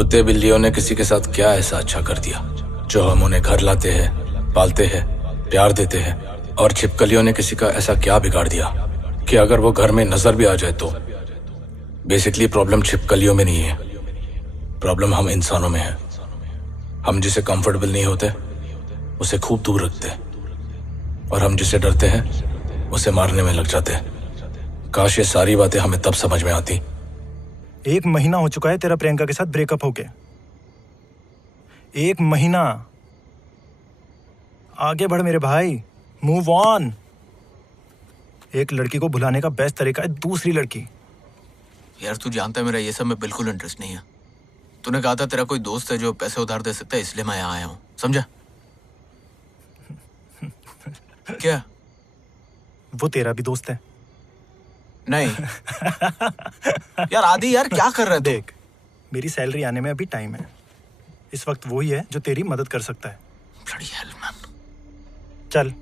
कुत्ते बिल्लियों ने किसी के साथ क्या ऐसा अच्छा कर दिया जो हम उन्हें घर लाते हैं, पालते हैं, प्यार देते हैं, और छिपकलियों ने किसी का ऐसा क्या बिगाड़ दिया कि अगर वो घर में नजर भी आ जाए तो बेसिकली प्रॉब्लम छिपकलियों में नहीं है, प्रॉब्लम हम इंसानों में है। हम जिसे कंफर्टेबल नहीं होते उसे खूब दूर रखते हैं, और हम जिसे डरते हैं उसे मारने में लग जाते हैं। काश ये सारी बातें हमें तब समझ में आती। 1 महीना हो चुका है तेरा प्रियंका के साथ ब्रेकअप होके। 1 महीना। आगे बढ़ मेरे भाई, मूव ऑन। एक लड़की को भुलाने का बेस्ट तरीका है दूसरी लड़की। यार तू जानता है मेरा ये सब में बिल्कुल इंटरेस्ट नहीं है। तूने कहा था तेरा कोई दोस्त है जो पैसे उधार दे सकता है, इसलिए मैं यहाँ आया हूँ, समझा? क्या? वो तेरा भी दोस्त है? नहीं। यार आदि, यार क्या कर रहा है? देख, मेरी सैलरी आने में अभी टाइम है। इस वक्त वही है जो तेरी मदद कर सकता है। Bloody hell, man. चल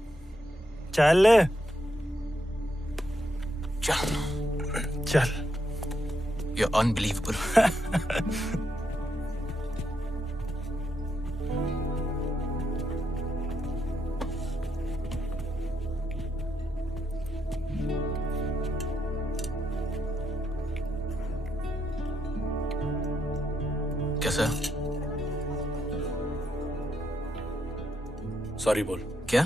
चल चल चल। You're unbelievable. कैसा? सॉरी बोल। क्या?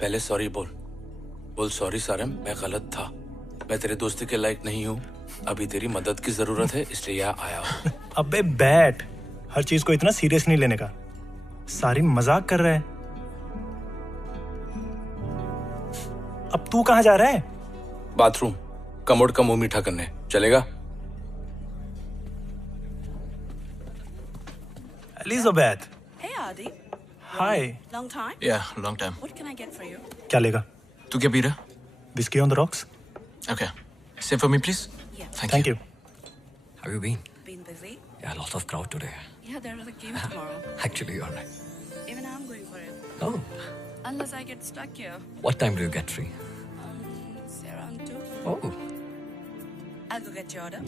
पहले सॉरी बोल। बोल सॉरी सारम, मैं गलत था। मैं तेरे दोस्ती के लायक नहीं हूँ। अभी तेरी मदद की जरूरत है, इसलिए यहाँ आया हूँ। अबे बैठ, हर चीज को इतना सीरियस नहीं लेने का। सारी मजाक कर रहा है। अब तू कहाँ जा रहा है? बाथरूम, कमोड का मुंह मीठा करने। चलेगा? Elizabeth. Hey Adi. Hi. Long time? Yeah, long time. What can I get for you? क्या लेगा? तू क्या पी रहा? Whiskey on the rocks. Okay. Same for me, please. Yeah. Thank you. Have you been? Been busy? Yeah, lots of crowd today. Yeah, there is a game tomorrow. Actually, you're right. Even I'm going for it. Oh, Unless I get stuck here. what time do you get free? Say around 2. Oh, I'll go get your order.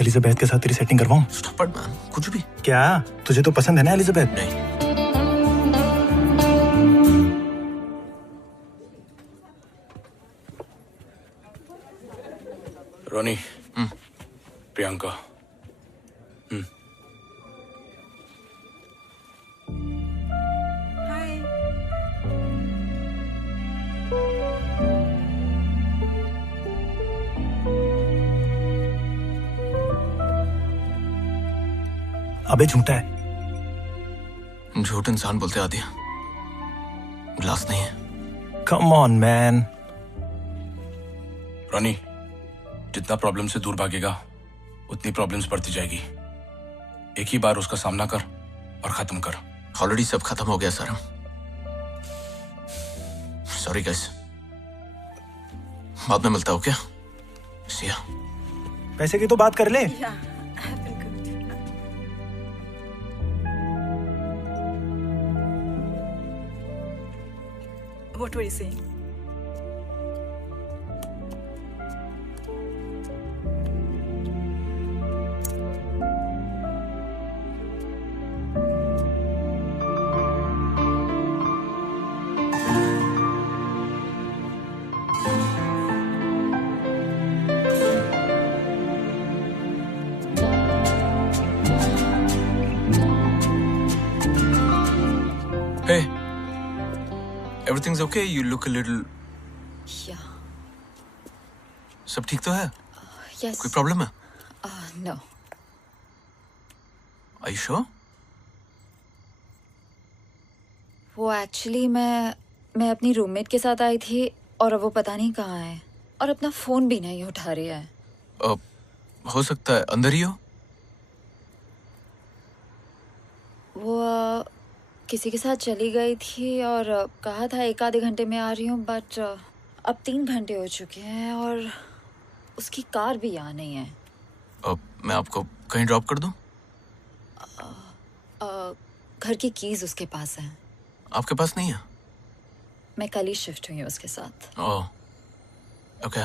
Elizabeth के साथ तेरी setting करवाऊं? Stop it, man. कुछ भी। क्या तुझे तो पसंद है ना एलिजाबेथ? नहीं। रोनी, प्रियंका। Hi. अबे झूठा है। झूठ इंसान बोलते आदि, ग्लास नहीं है। Come on man. रोनी, जितना प्रॉब्लम से दूर भागेगा उतनी प्रॉब्लम्स बढ़ती जाएगी। एक ही बार उसका सामना कर और खत्म कर। ऑलरेडी सब खत्म हो गया सर। सॉरी गाइस, बाद में मिलता हो क्या? See ya. पैसे की तो बात कर ले। Yeah, I have been cooked. What were you saying? Hey, everything's okay? You look a little. Yeah. सब ठीक तो है? Yes. कोई प्रॉब्लम है? No. Are you sure? वो एक्चुअली मैं अपनी रूममेट के साथ आई थी और अब वो पता नहीं कहाँ है और अपना फोन भी नहीं उठा रही है। हो सकता है अंदर ही हो। वो किसी के साथ चली गई थी और कहा था 1 आधे घंटे में आ रही हूँ, बट अब 3 घंटे हो चुके हैं और उसकी कार भी यहाँ नहीं है। मैं आपको कहीं ड्रॉप कर दूं? घर की कीज उसके पास है। आपके पास नहीं है? मैं कल ही शिफ्ट हुई हूँ उसके साथ। ओह, okay.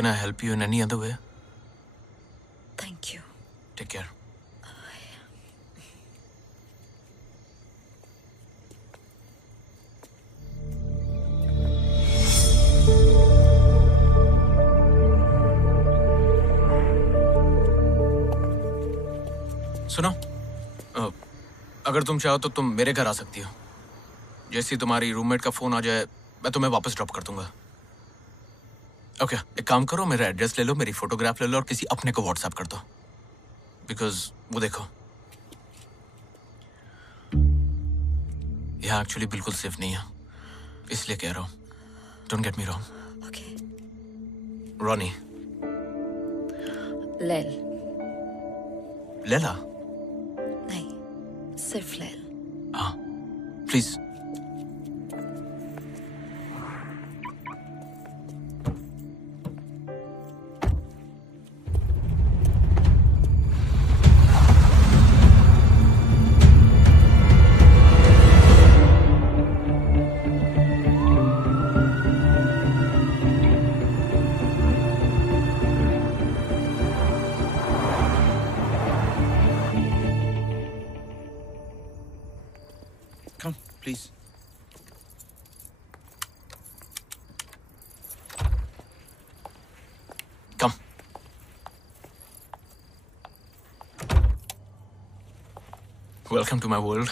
Can I help you in any other way? Thank you. Take care. सुनो, अगर तुम चाहो तो तुम मेरे घर आ सकती हो। जैसे ही तुम्हारी रूममेट का फोन आ जाए मैं तुम्हें वापस ड्रॉप कर दूंगा। ओके, एक काम करो, मेरा एड्रेस ले लो, मेरी फोटोग्राफ ले लो और किसी अपने को व्हाट्सएप कर दो। बिकॉज वो देखो, यहाँ एक्चुअली बिल्कुल सेफ नहीं है, इसलिए कह रहा हूँ। Don't get me wrong. Okay. Ronnie. लैल। लेला। नहीं, सिर्फ लैल। हाँ, please. Come, please. Come. Welcome to my world.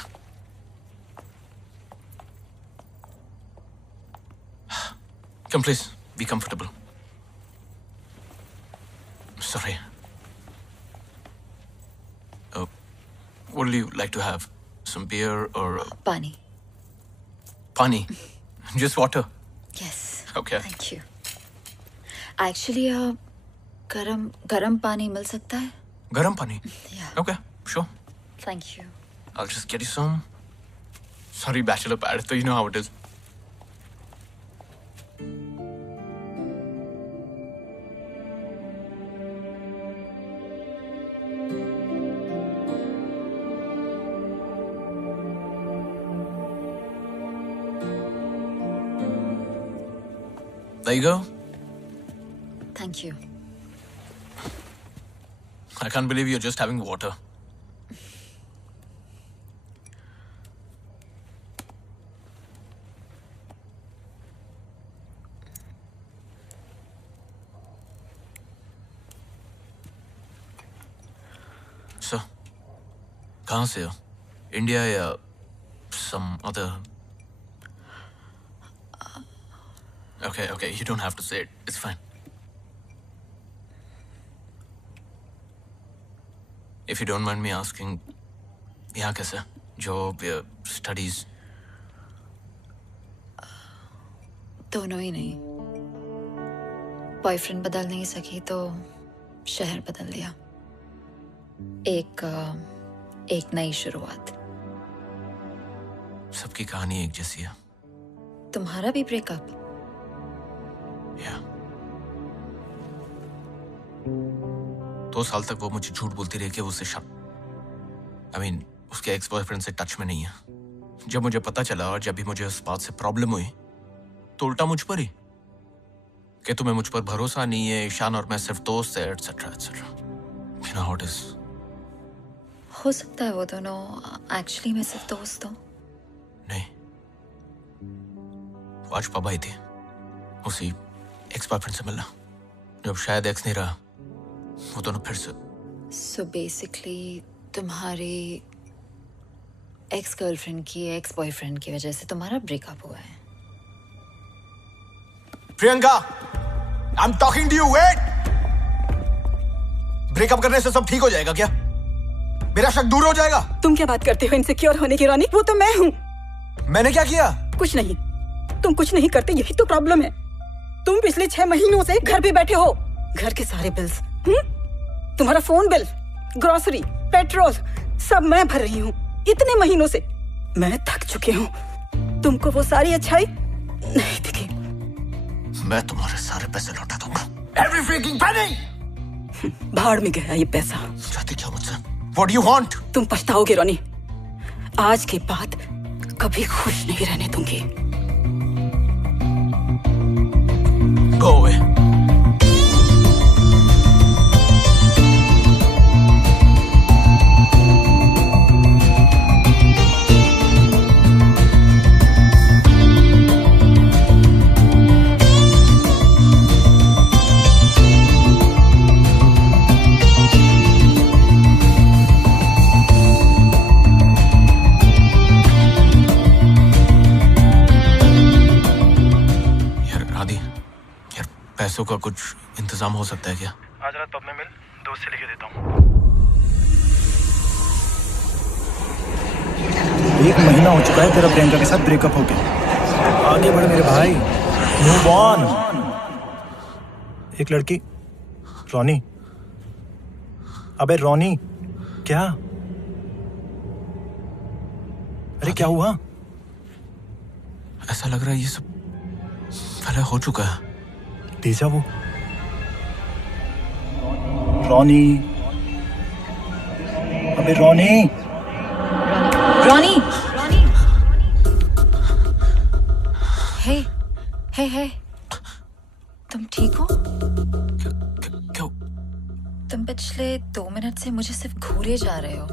Come, please. Be comfortable. Sorry. What do you like to have? Some beer or पानी। pani? Just water. Yes. Okay. Thank you. Actually, गरम पानी मिल सकता है? Garam pani. Yeah. Okay, sure. Thank you. I'll just get you some. Sorry, bachelor pad, so you know how it is. There you go. Thank you. I can't believe you're just having water. So, कहाँ से हो? India या some other? Okay, you don't have to say it. It's fine. If you don't mind me asking, यहाँ कैसे? Job या studies? दोनों ही नहीं। Boyfriend बदल नहीं सकी तो शहर बदल दिया। एक नई शुरुआत। सबकी कहानी एक जैसी है। तुम्हारा भी ब्रेकअप? Yeah. 2 साल तक वो मुझे झूठ बोलती रही कि वो उससे उसके एक्स बॉयफ्रेंड से टच में नहीं है। जब मुझे पता चला और जब भी मुझे उस बात से प्रॉब्लम हुई तो उल्टा मुझ पर ही कि तुम्हें मुझ पर भरोसा नहीं है, ईशान और मैं सिर्फ दोस्त है, etcetera etcetera. You know how it is. हो सकता है वो दोनों एक्चुअली मैं सिर्फ दोस्त हूँ। नहीं, वो आज पब आई थी उसी एक्स बॉयफ्रेंड से मिलना। जब शायद एक्स नहीं रहा वो दोनों फिर से। सो बेसिकली तुम्हारी एक्स गर्लफ्रेंड की एक्स बॉयफ्रेंड की वजह से तुम्हारा ब्रेकअप हुआ है। Priyanka, I am talking to you. Wait. Breakup करने से सब ठीक हो जाएगा क्या? मेरा शक दूर हो जाएगा? तुम क्या बात करते हो इनसिक्योर होने की रोनी? वो तो मैं हूँ। मैंने क्या किया? कुछ नहीं, तुम कुछ नहीं करते, यही तो प्रॉब्लम है। तुम पिछले 6 महीनों से घर पे बैठे हो। घर के सारे बिल्स, तुम्हारा फोन बिल, ग्रोसरी, पेट्रोल, सब मैं भर रही हूँ इतने महीनों से। मैं थक चुकी हूँ। तुमको वो सारी अच्छाई नहीं दिखी। मैं तुम्हारे सारे पैसे लौटा दूंगा। Every freaking penny! भाड़ में गया ये पैसा। चाहती क्या मुझसे? What do you want? तुम पछताओगे रोनी। आज के बाद कभी खुश नहीं रहने दूंगी। Go away. पैसों का कुछ इंतजाम हो सकता है क्या? आज रात पब में मिल, दोस्त से लिखे देता हूँ। 1 महीना हो चुका है तेरा प्रियंका के साथ ब्रेकअप होके। आगे बढ़ मेरे भाई, मूव ऑन। एक लड़की, रोनी। अबे रोनी, क्या? अरे क्या हुआ? ऐसा लग रहा है ये सब पहले हो चुका है। डेजा वो। रोनी, अबे रोनी। रॉनी, हे, हे, तुम ठीक हो? क्यों? तुम पिछले 2 मिनट से मुझे सिर्फ घूरे जा रहे हो।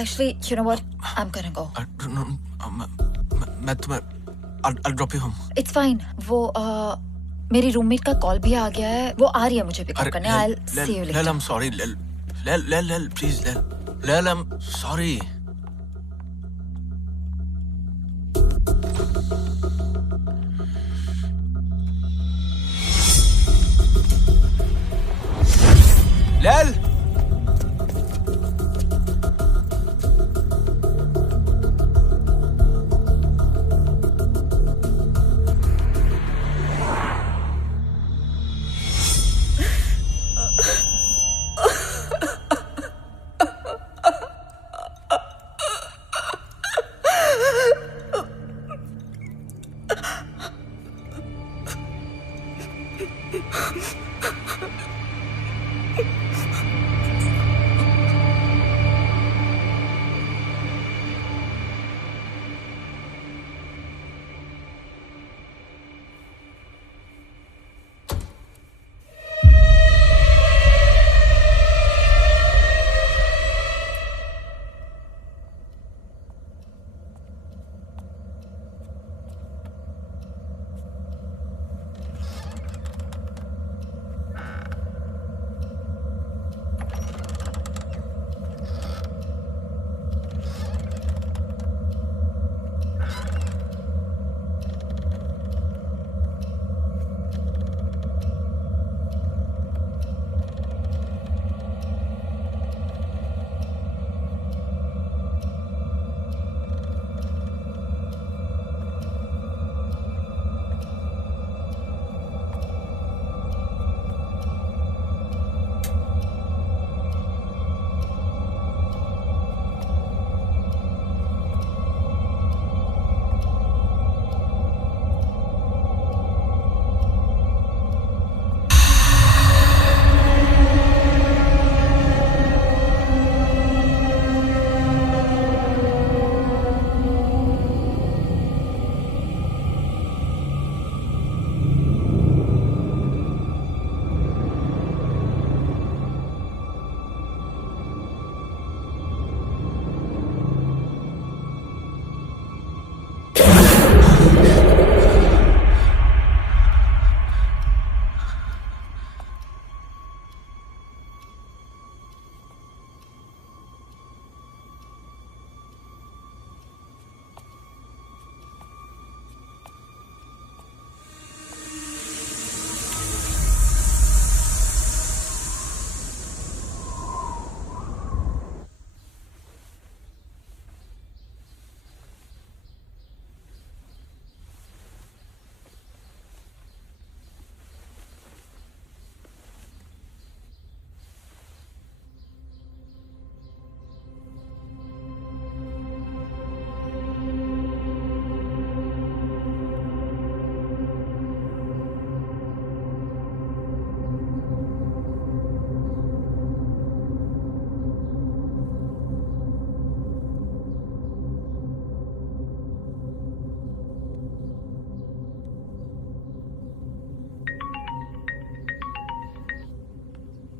Actually, you know what? I'm gonna go. मैं तुम्हें I'll drop you home. It's fine. वो मेरी रूममेट का कॉल भी आ गया है। वो आ रही है मुझे पिकअप करने। I'll see you later. Lel, I'm sorry. Lel, please, Lel, I'm sorry. Lel!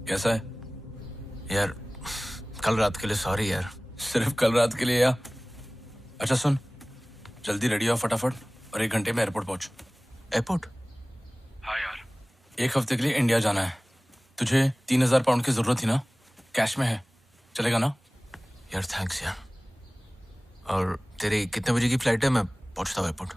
कैसा है यार? कल रात के लिए सॉरी यार। सिर्फ कल रात के लिए या? अच्छा सुन, जल्दी रेडी हो फटाफट और 1 घंटे में एयरपोर्ट पहुंच। एयरपोर्ट? हाँ यार। 1 हफ्ते के लिए इंडिया जाना है। तुझे 3000 पाउंड की जरूरत थी ना? कैश में है, चलेगा ना? यार थैंक्स यार। और तेरी कितने बजे की फ्लाइट है? मैं पहुंचता हूँ एयरपोर्ट।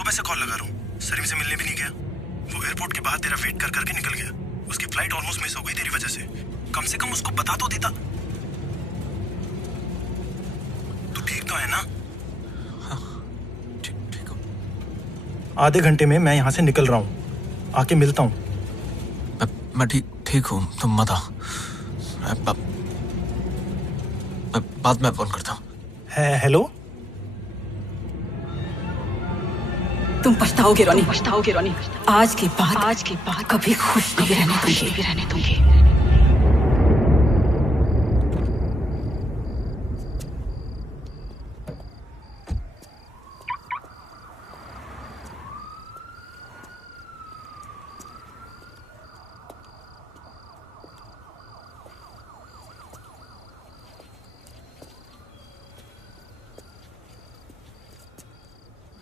सुबह से कॉल लगा रहा हूँ, सलीम से मिलने भी नहीं गया। वो एयरपोर्ट के बाहर तेरा वेट कर करके निकल गया। उसकी फ्लाइट ऑलमोस्ट मिस हो गई तेरी वजह से। कम से कम उसको बता तो देता। तू ठीक तो है ना? ठीक ठीक हो। आधे घंटे में मैं यहाँ से निकल रहा हूँ, आके मिलता हूँ। मैं ठीक ठीक हूँ, तुम मत आओ। मैं बाद में फोन करता हूँ। हेलो। तुम पछताओगे रोनी। आज के बाद कभी खुश नहीं रहने दूंगी।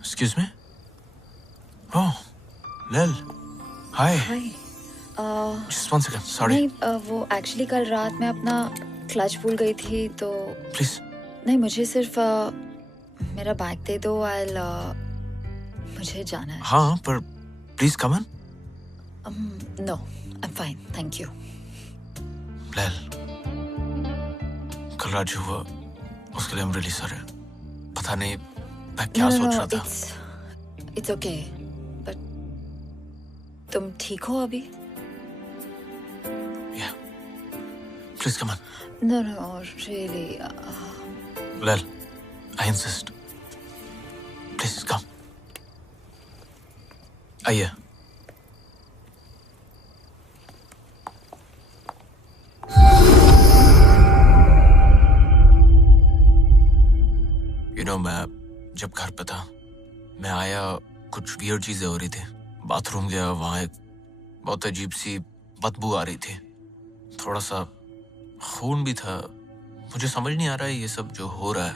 Excuse me? Oh, Lil. Hi. हाय। Just one second. Sorry. नहीं, वो एक्चुअली कल रात मैं अपना क्लच भूल गई थी तो Please. नहीं, मुझे सिर्फ मेरा बैग दे दो। मुझे जाना है। हाँ, पर please come in. No, I am fine, thank you. Lil. कल रात जो हुआ, उसके लिए I'm really sorry. पता नहीं मैं क्या सोच रहा था। इट्स ओके, बट तुम ठीक हो अभी? Yeah. Please come in. No really. Lil, I insist. Please come. आइए। मैं जब घर पे था, मैं आया, कुछ वियर्ड चीजें हो रही थी। बाथरूम गया, वहां एक बहुत अजीब सी बदबू आ रही थी, थोड़ा सा खून भी था। मुझे समझ नहीं आ रहा है ये सब जो हो रहा है,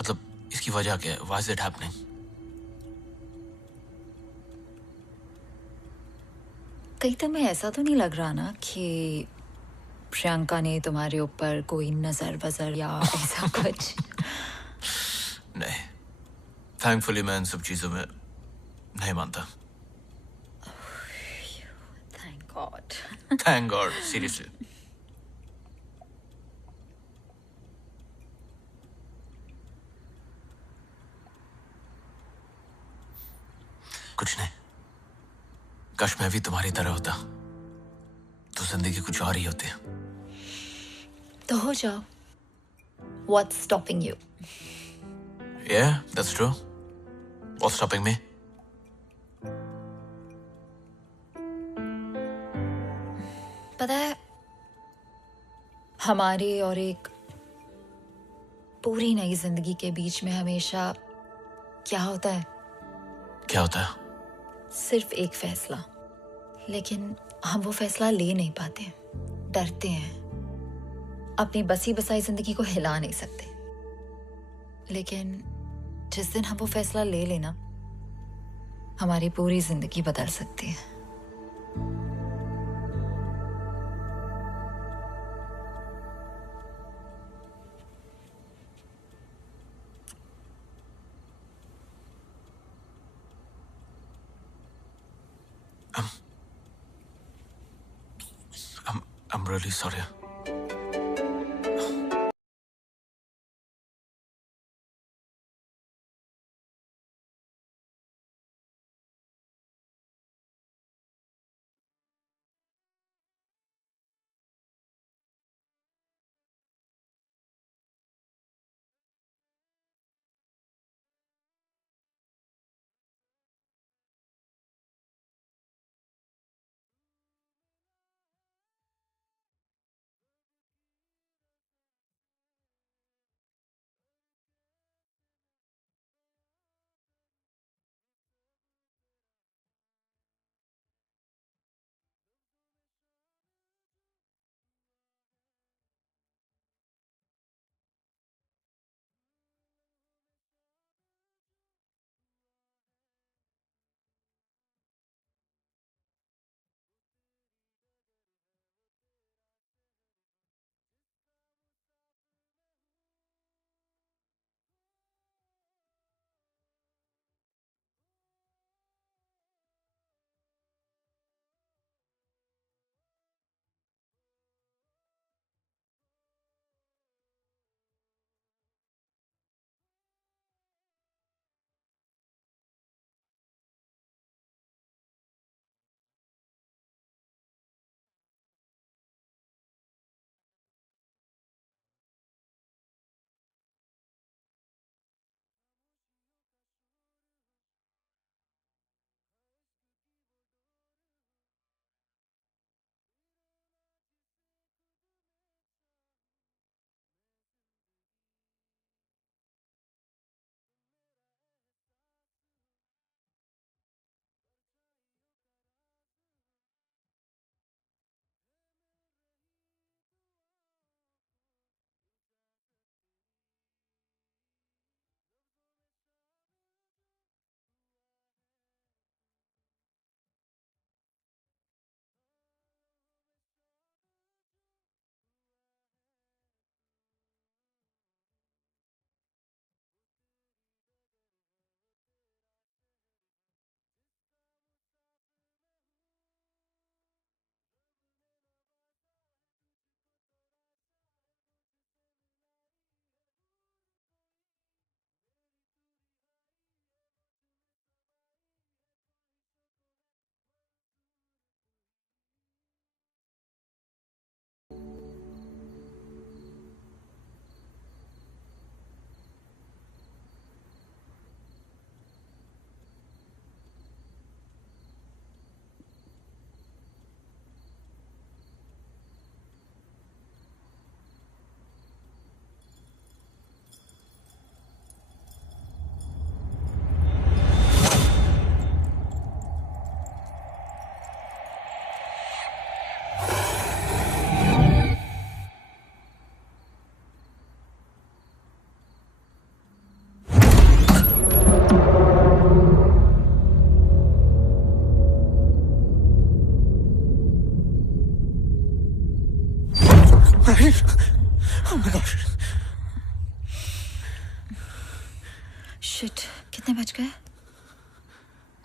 मतलब इसकी वजह क्या है? Why is it happening? कहीं तुम्हें ऐसा तो नहीं लग रहा ना कि प्रियंका ने तुम्हारे ऊपर कोई नजर वजर या ऐसा कुछ? नहीं, थैंकफुली मैं इन सब चीजों में नहीं मानता। Thank God. Thank God, seriously. कुछ नहीं, काश मैं भी तुम्हारी तरह होता तो जिंदगी कुछ और ही होती। तो हो जाओ। What's stopping you? Yeah, that's true. What's stopping me? पता है, हमारी और एक पूरी नई जिंदगी के बीच में हमेशा क्या होता है? क्या होता है? सिर्फ एक फैसला, लेकिन हम वो फैसला ले नहीं पाते, डरते हैं, अपनी बसी बसाई जिंदगी को हिला नहीं सकते। लेकिन जिस दिन हम वो फैसला ले लेना, हमारी पूरी जिंदगी बदल सकती है। I'm really sorry.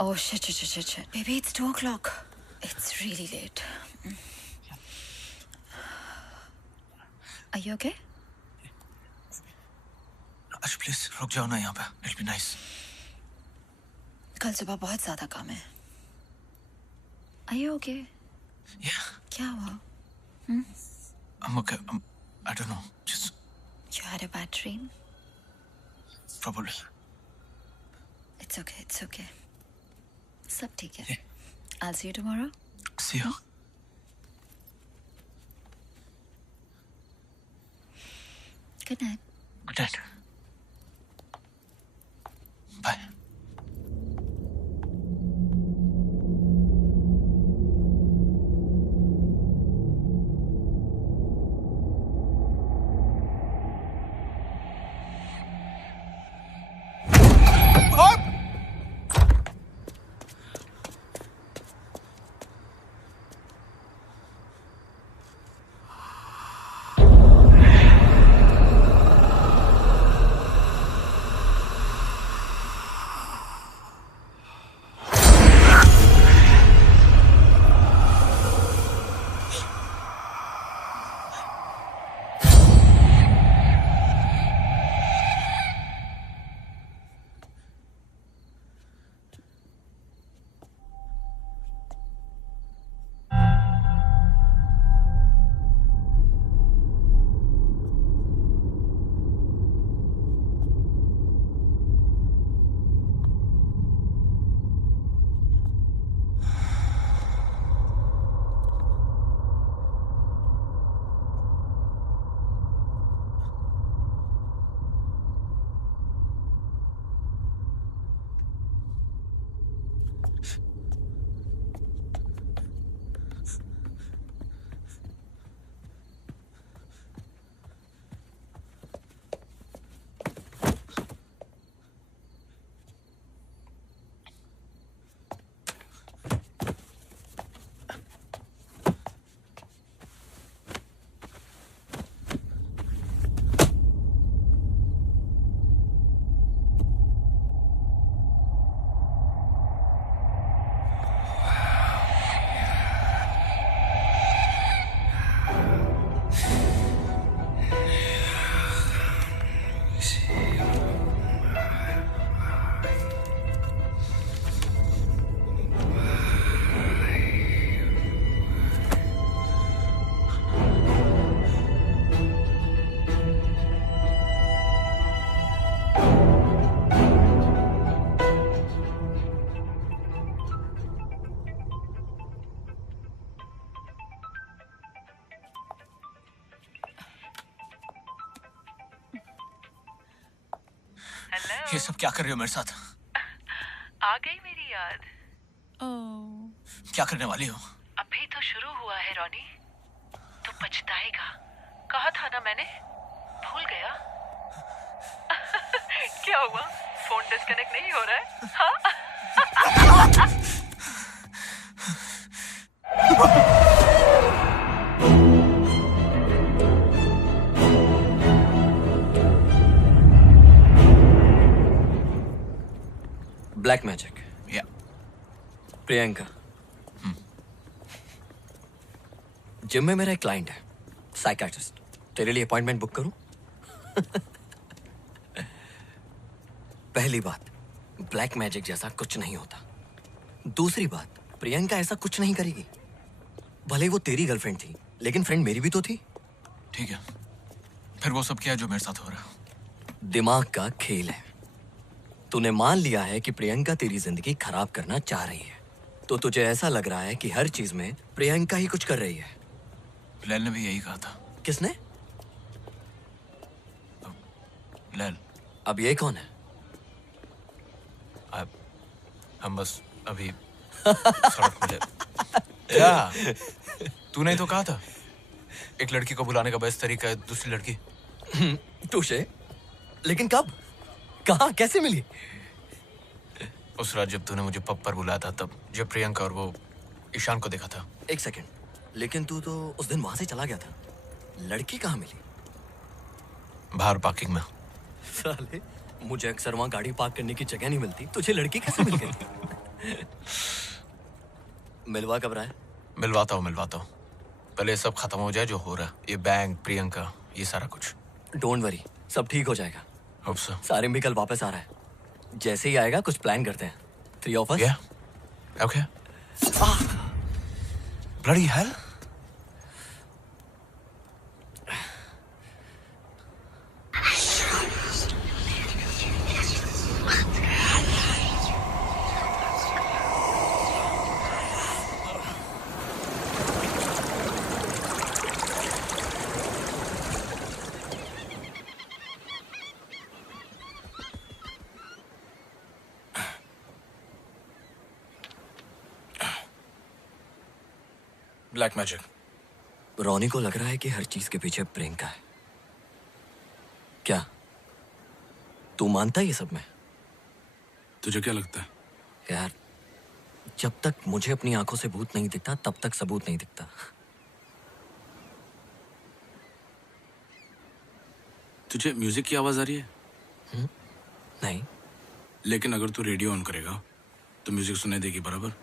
Oh shit. Baby, it's 2 o'clock. It's really late. Are you okay? आज प्लीज रुक जाओ ना यहाँ पे. It'll be nice. कल सुबह बहुत ज्यादा काम है. Are you okay? Yeah, क्या हुआ? I'm okay. I don't know. Just You had a bad dream? probably. It's okay. सब ठीक है. I'll see you tomorrow. See you. Good night. Good night. Bye. ये सब क्या कर रही हो मेरे साथ? आ गई मेरी याद। क्या करने वाली हो? अभी तो शुरू हुआ है रोनी, तो पछताएगा। कहा था ना मैंने, भूल गया? क्या हुआ, फोन डिस्कनेक्ट नहीं हो रहा है? हाँ? ब्लैक मैजिक या प्रियंका। जिम में मेरा एक क्लाइंट है, साइकियाट्रिस्ट। तेरे लिए अपॉइंटमेंट बुक करूं? पहली बात, ब्लैक मैजिक जैसा कुछ नहीं होता। दूसरी बात, प्रियंका ऐसा कुछ नहीं करेगी। भले वो तेरी गर्लफ्रेंड थी, लेकिन फ्रेंड मेरी भी तो थी। ठीक है, फिर वो सब क्या है जो मेरे साथ हो रहा है? दिमाग का खेल है। तूने मान लिया है कि प्रियंका तेरी जिंदगी खराब करना चाह रही है, तो तुझे ऐसा लग रहा है कि हर चीज में प्रियंका ही कुछ कर रही है। लैल ने भी यही कहा था। किसने? लैल। अब ये कौन है? हम बस अभी सड़क मिले। क्या? तूने ही तो कहा था एक लड़की को बुलाने का बेस्ट तरीका है दूसरी लड़की। टूशे, लेकिन कब, कहाँ, कैसे मिली? उस रात जब तूने मुझे पब पर बुलाया था, तब जब प्रियंका और वो ईशान को देखा था। एक सेकंड, लेकिन तू तो उस दिन वहां से चला गया था। लड़की कहाँ मिली? बाहर पार्किंग में। साले, मुझे अक्सर वहां गाड़ी पार्क करने की जगह नहीं मिलती, तुझे लड़की कैसे मिल गई? मिलवा कब रहा है? मिलवाता हूँ। पहले सब खत्म हो जाए जो हो रहा, ये बैंक, प्रियंका, ये सारा कुछ। डोंट वरी, सब ठीक हो जाएगा। Hope so. सारिम भी कल वापस आ रहा है। जैसे ही आएगा कुछ प्लान करते हैं। 3 of us? Yeah. Okay. Bloody hell. Black magic. Ronnie को लग रहा है कि हर चीज के पीछे प्रियंका है। क्या तू मानता है ये सब में? तुझे क्या लगता है? यार, जब तक मुझे अपनी आंखों से भूत नहीं दिखता तब तक सबूत नहीं दिखता। तुझे म्यूजिक की आवाज आ रही है? नहीं। लेकिन अगर तू रेडियो ऑन करेगा तो म्यूजिक सुनाई देगी बराबर।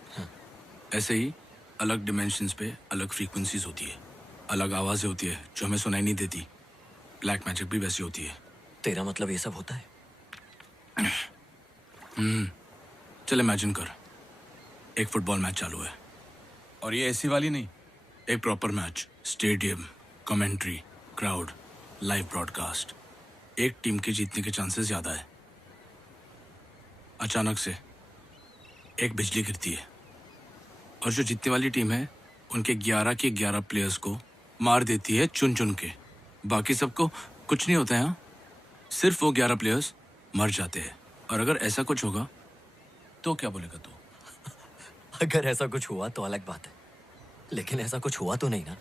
ऐसे ही अलग डिमेंशंस पे अलग फ्रीक्वेंसीज होती है, अलग आवाजें होती है जो हमें सुनाई नहीं देती। ब्लैक मैजिक भी वैसी होती है। तेरा मतलब ये सब होता है? चल इमेजिन कर, एक फुटबॉल मैच चालू है, और ये ऐसी वाली नहीं, एक proper match, stadium, commentary, crowd, live broadcast. एक टीम के जीतने के चांसेस ज्यादा है। अचानक से एक बिजली गिरती है और जो जीतने वाली टीम है उनके 11 के 11 प्लेयर्स को मार देती है चुन चुन के। बाकी सबको कुछ नहीं होता है, हाँ? सिर्फ वो 11 प्लेयर्स मर जाते हैं। और अगर ऐसा कुछ होगा तो क्या बोलेगा तू? अगर ऐसा कुछ हुआ तो अलग बात है, लेकिन ऐसा कुछ हुआ तो नहीं ना।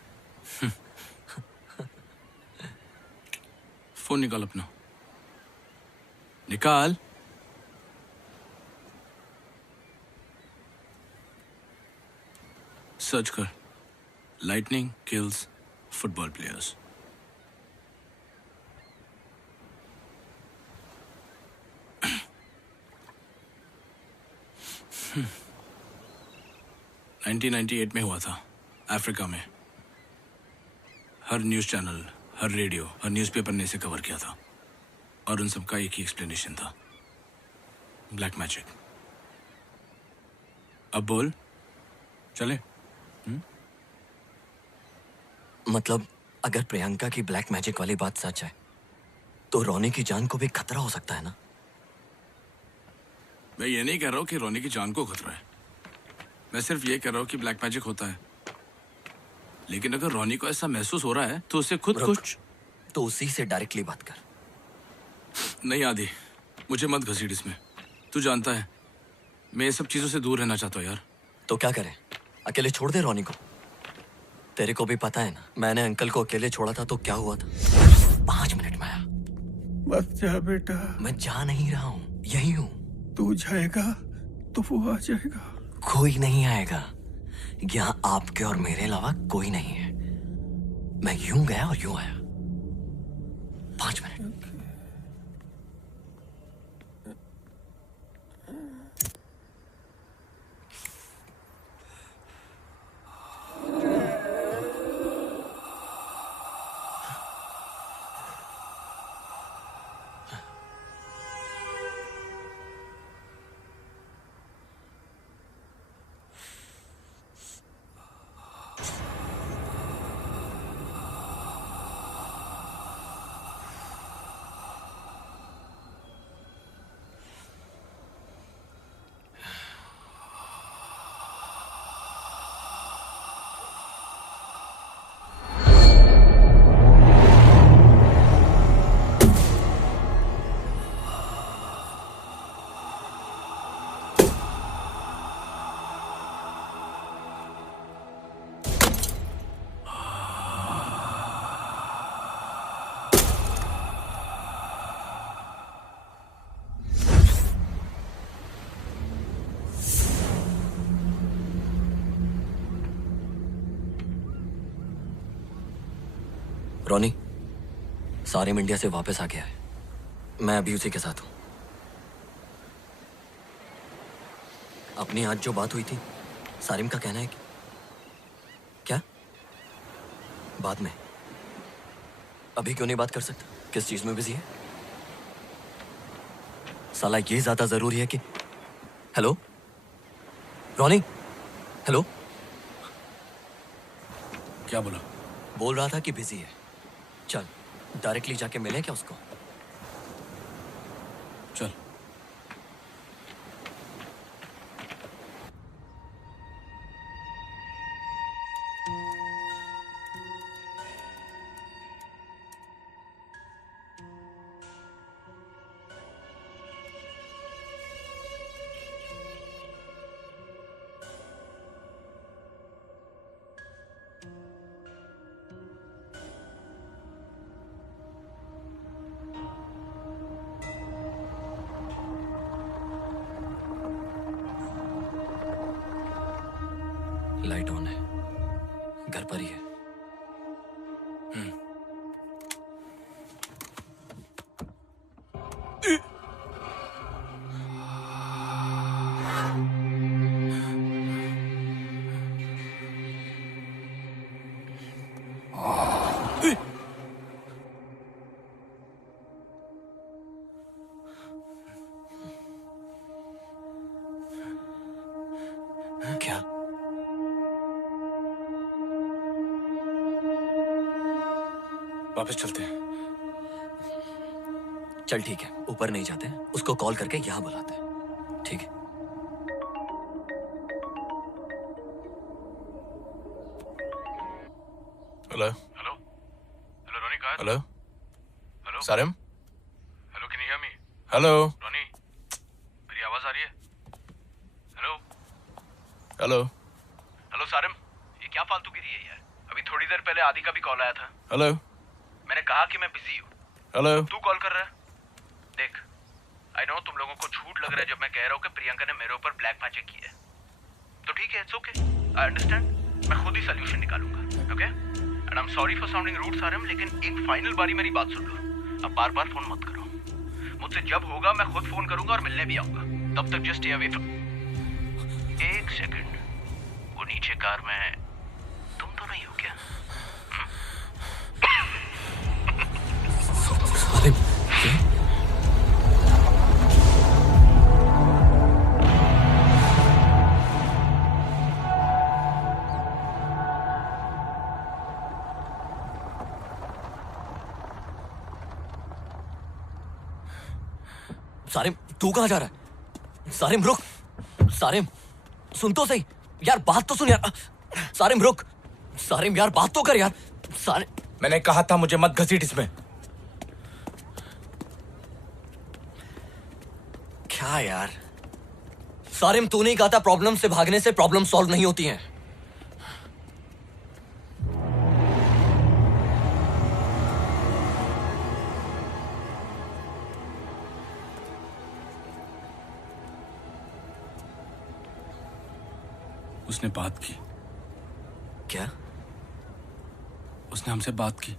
फोन निकाल अपना, निकाल। सर्च कर, lightning kills football players. Hmm. 1998 में हुआ था अफ्रीका में। हर न्यूज़ चैनल, हर रेडियो, हर न्यूज़पेपर ने इसे कवर किया था और उन सबका एक ही एक्सप्लेनेशन था, ब्लैक मैजिक। अब बोल, चले? मतलब अगर प्रियंका की ब्लैक मैजिक वाली बात सच है तो रोनी की जान को भी खतरा हो सकता है ना? मैं ये नहीं कह रहा हूँ कि रोनी की जान को खतरा है, मैं सिर्फ ये कह रहा हूँ कि ब्लैक मैजिक होता है। लेकिन अगर रोनी को ऐसा महसूस हो रहा है तो उसे खुद कुछ तो उसी से डायरेक्टली बात कर। नहीं आदि, मुझे मत घसीट इसमें। तू जानता है मैं ये सब चीजों से दूर रहना चाहता हूँ यार। तो क्या करें, अकेले छोड़ दे रोनी को? तेरे को भी पता है ना, मैंने अंकल को अकेले छोड़ा था तो क्या हुआ था। 5 मिनट में आया। बस जा बेटा। मैं जा नहीं रहा हूँ, यही हूँ। तू जाएगा तो वो आ जाएगा। कोई नहीं आएगा, यहाँ आपके और मेरे अलावा कोई नहीं है। मैं यूं गया और यूं आया। 5 मिनट। रोनी, सारिम इंडिया से वापस आ गया है। मैं अभी उसी के साथ हूँ। अपनी आज जो बात हुई थी, सारिम का कहना है कि क्या बाद में, अभी क्यों नहीं बात कर सकता? किस चीज में बिजी है? साला ये ज्यादा जरूरी है कि हेलो रॉनी, हेलो। क्या बोला? बोल रहा था कि बिजी है। चल डायरेक्टली जाके मिले क्या उसको? चल। लाइट ऑन है, घर पर ही है। क्या? वापस चलते हैं। चल ठीक है, ऊपर नहीं जाते, उसको कॉल करके यहाँ बुलाते हैं। ठीक है। हेलो हेलो हेलो रॉनी, कहाँ है? Hello hello Sarim, hello, can you hear me? Hello Ronnie, मेरी आवाज आ रही है? हेलो हेलो हेलो सारिम, ये क्या फालतूगिरी है यार? अभी थोड़ी देर पहले आदि का भी कॉल आया था। हेलो मैंने कहा कि मैं बिजी हूँ, हेलो। तू कॉल कर रहा है। देख, आई नो तुम लोगों को झूठ लग रहा है जब मैं कह रहा हूँ कि प्रियंका ने मेरे ऊपर ब्लैक मैजिक की है। तो ठीक है, इट्स ओके, आई अंडरस्टैंड। मैं खुद ही सोल्यूशन निकालूंगा, okay? And I am sorry for sounding rude Sarim, लेकिन एक फाइनल बारी मेरी बात सुन लो। अब बार बार फोन मत करो। मुझसे जब होगा मैं खुद फोन करूंगा और मिलने भी आऊंगा। तब तक जस्ट स्टे अवे फ्रॉम। एक सेकंड, वो नीचे कार में तुम तो नहीं हो क्या? सारिम, सारिम तू कहाँ जा रहा है? सारिम रुक, सारिम सुन तो सही यार, बात तो सुन यार। सारिम रुक, सारिम यार बात तो कर यार। सारिम, मैंने कहा था मुझे मत घसीट इसमें। क्या यार? सारिम तू नहीं कहता प्रॉब्लम से भागने से प्रॉब्लम सॉल्व नहीं होती हैं। उसने बात की। क्या? उसने हमसे बात की।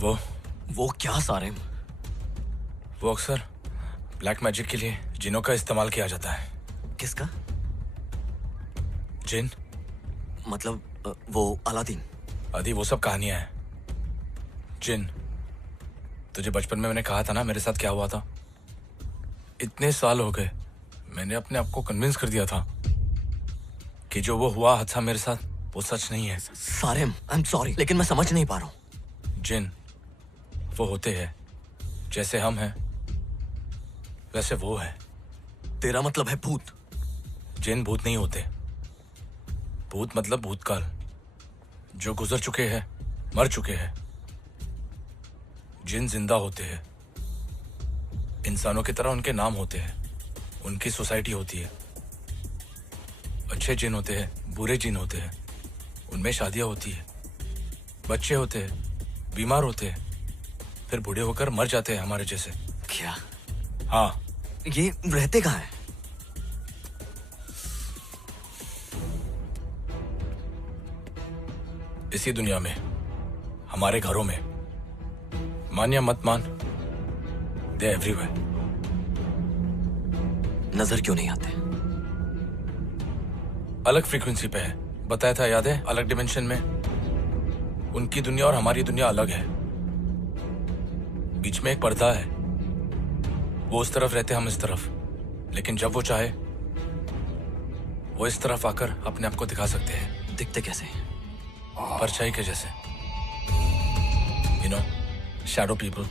वो क्या सारिम? वो अक्सर ब्लैक मैजिक के लिए जिनों का इस्तेमाल किया जाता है। किसका? जिन मतलब वो अलादीन? आदि वो सब कहानियां हैं। जिन, तुझे बचपन में मैंने कहा था ना मेरे साथ क्या हुआ था। इतने साल हो गए, मैंने अपने आप को कन्विंस कर दिया था कि जो वो हुआ हादसा मेरे साथ वो सच नहीं है। सारिम आई एम सॉरी, लेकिन मैं समझ नहीं पा रहा हूँ। जिन वो होते हैं जैसे हम हैं वैसे वो है। तेरा मतलब है भूत? जिन भूत नहीं होते। भूत मतलब भूतकाल, जो गुजर चुके हैं, मर चुके हैं। जिन जिंदा होते हैं, इंसानों की तरह उनके नाम होते हैं, उनकी सोसाइटी होती है। अच्छे जिन होते हैं, बुरे जिन होते हैं, उनमें शादियां होती है, बच्चे होते हैं, बीमार होते हैं, फिर बूढ़े होकर मर जाते हैं हमारे जैसे। क्या? हाँ। ये रहते कहाँ हैं? इसी दुनिया में, हमारे घरों में। मान या मत मान, दे एवरीवेयर। नजर क्यों नहीं आते? अलग फ्रीक्वेंसी पे है, बताया था याद है? अलग डिमेंशन में। उनकी दुनिया और हमारी दुनिया अलग है, बीच में एक पर्दा है। वो उस तरफ रहते, हम इस तरफ, लेकिन जब वो चाहे वो इस तरफ आकर अपने आप को दिखा सकते हैं। दिखते कैसे? परछाई के जैसे, यू नो, शैडो पीपल।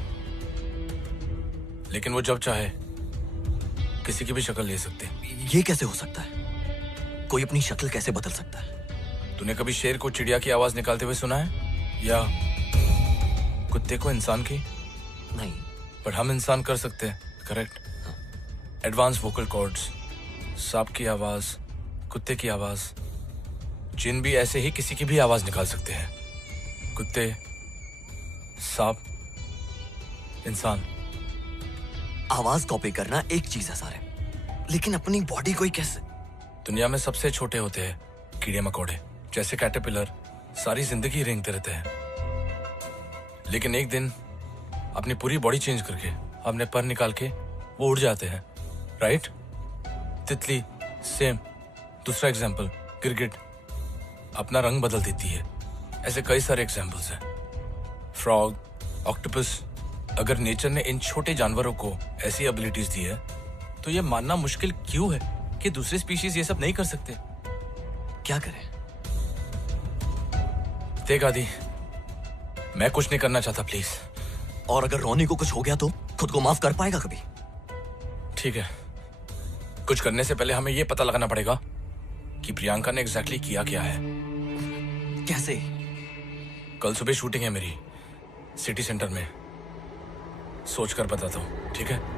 लेकिन वो जब चाहे किसी की भी शक्ल ले सकते हैं। ये कैसे हो सकता है? कोई अपनी शक्ल कैसे बदल सकता है? तूने कभी शेर को चिड़िया की आवाज निकालते हुए सुना है, या कुत्ते को इंसान की? नहीं। पर हम इंसान कर सकते हैं, करेक्ट? एडवांस वोकल कॉर्ड्स, सांप की आवाज, कुत्ते की आवाज। जिन भी ऐसे ही किसी की भी आवाज निकाल सकते हैं। कुत्ते, सांप, इंसान। आवाज कॉपी करना एक चीज है सारे, लेकिन अपनी बॉडी को ही कैसे? दुनिया में सबसे छोटे होते हैं कीड़े मकोड़े, जैसे कैटरपिलर, सारी जिंदगी रेंगते रहते हैं। लेकिन एक दिन अपनी पूरी बॉडी चेंज करके, अपने पर निकाल के वो उड़ जाते हैं, राइट? तितली सेम। दूसरा एग्जाम्पल, गिरगिट अपना रंग बदल देती है। ऐसे कई सारे एग्जाम्पल्स हैं। Frog, octopus. अगर नेचर ने इन छोटे जानवरों को ऐसी एबिलिटीज दी है, तो ये मानना मुश्किल क्यों है कि दूसरे स्पीशीज ये सब नहीं कर सकते? क्या करें? देख आदि, मैं कुछ नहीं करना चाहता, प्लीज। और अगर रोनी को कुछ हो गया तो खुद को माफ कर पाएगा कभी? ठीक है, कुछ करने से पहले हमें यह पता लगाना पड़ेगा कि प्रियंका ने एग्जैक्टली किया क्या है। कैसे? कल सुबह शूटिंग है मेरी, सिटी सेंटर में। सोचकर बताता हूँ, ठीक है?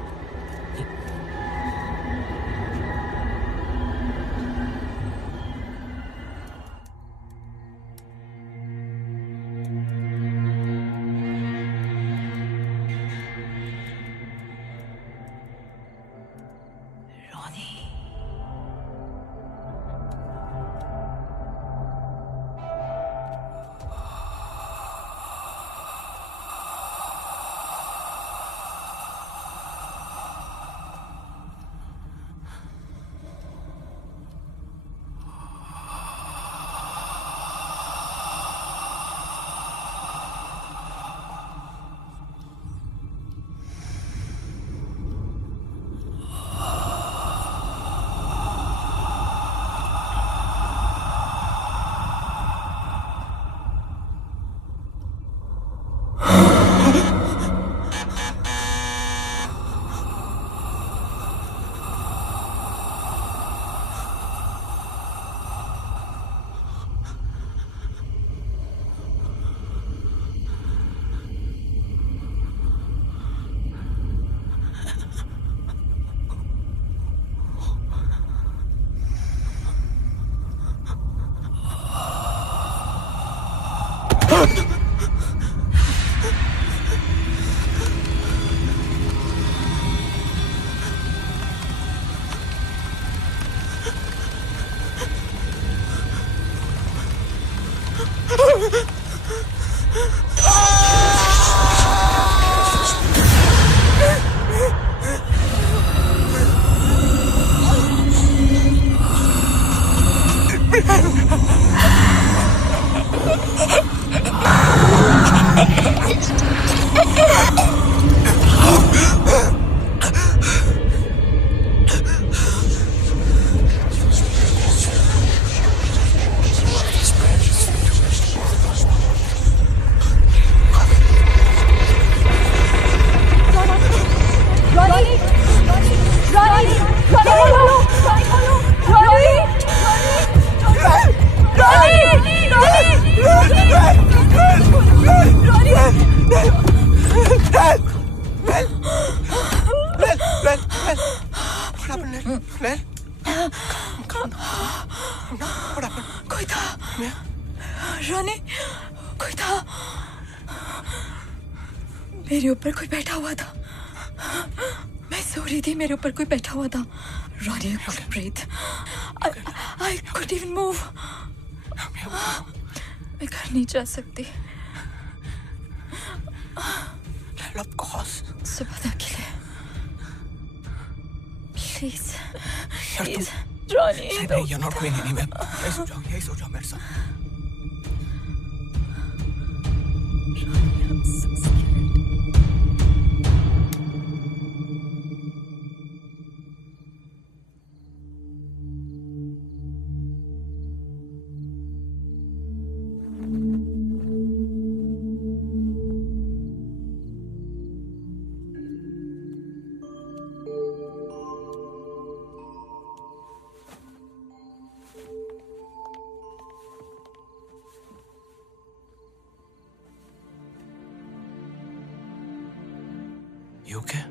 कोई था रानी, कोई था। मेरे ऊपर कोई बैठा हुआ था। मैं सो रही थी, मेरे ऊपर कोई बैठा हुआ था। Ronnie, I couldn't breathe. I couldn't even move. मैं घर नहीं जा सकती। Of course. सुबह तक के लिए प्लीज यार प्लीज रॉनी नहीं, you're not going anywhere. यही सो जाओ मेरे साथ. I'm so scared. You okay?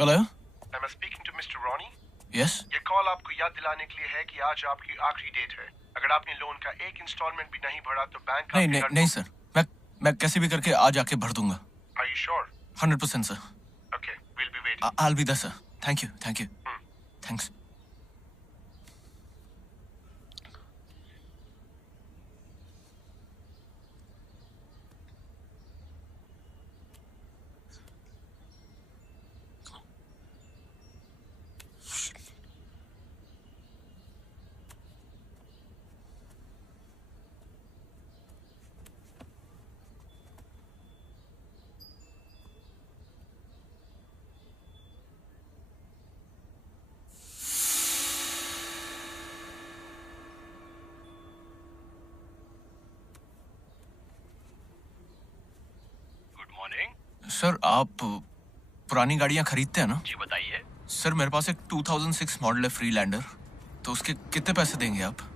Hello? Am I speaking to Mr. Ronnie? Yes? ये कॉल आपको याद दिलाने के लिए है कि आज आपकी आखिरी डेट है. अगर आपने लोन का एक इंस्टॉलमेंट भी नहीं भरा तो बैंक नहीं सर. मैं कैसे भी करके आज आके भर दूंगा. Are you sure? 100% sir. Okay, we'll be waiting. I'll be there sir. Thank you. Thanks. Sir आप पुरानी गाड़ियां खरीदते हैं ना? जी बताइए. सर मेरे पास एक 2006 मॉडल है फ्रीलैंडर. तो उसके कितने पैसे देंगे आप?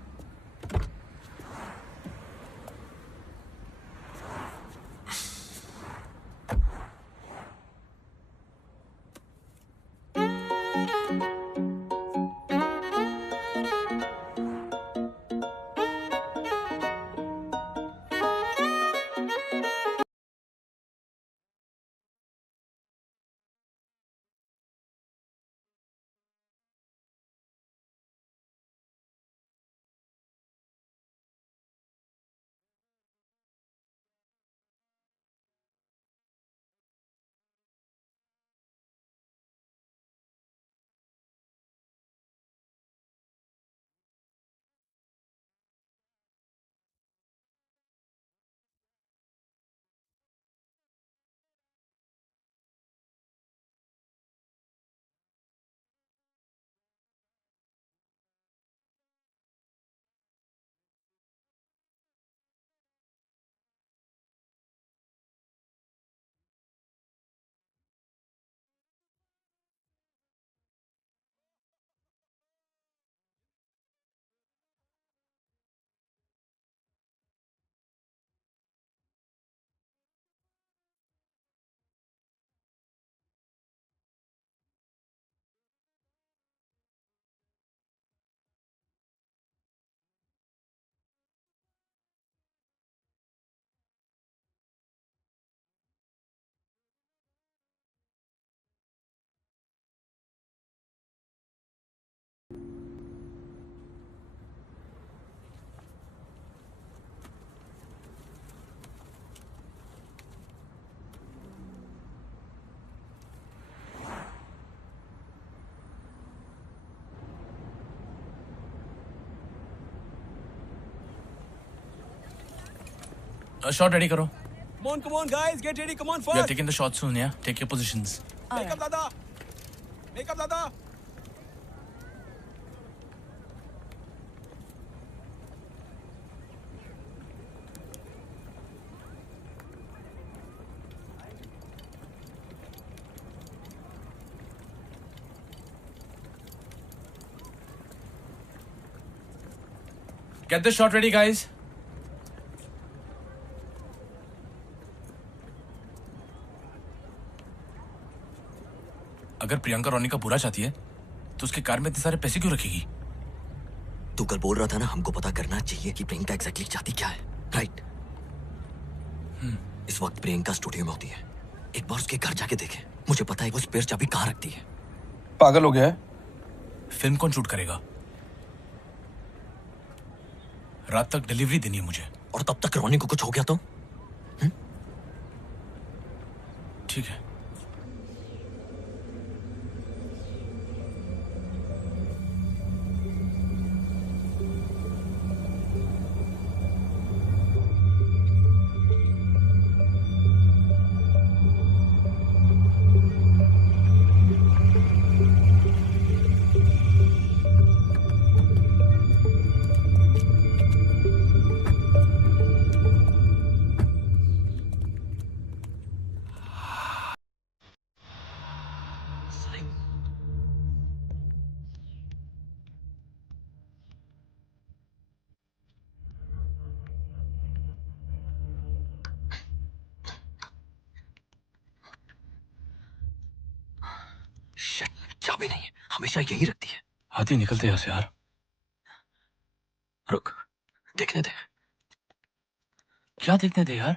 Shot ready karo. Come on, guys, get ready. Come on, We are fast. taking the shot soon, yeah? Take your positions. Make up, Dada. Make up, Dada. Get this shot ready, guys. अगर प्रियंका रोनी का बुरा चाहती है तो उसकी car में इतने सारे पैसे क्यों रखेगी? तू कल बोल रहा था ना हमको पता करना चाहिए कि प्रियंका एग्जैक्टली चाहती क्या है, राइट? इस वक्त प्रियंका स्टूडियो में होती है। एक बार उसके घर जाके देखे, मुझे पता है वो स्पेयर चाबी कहाँ रखती है। पागल हो गया है? फिल्म कौन शूट करेगा? रात तक डिलीवरी देनी है मुझे। और तब तक रोनी को कुछ हो गया तो? ठीक है। चाबी नहीं है, हमेशा यही रखती है। आधी निकलते यहाँ से यार। रुक, देखने दे। क्या देखने दे यार?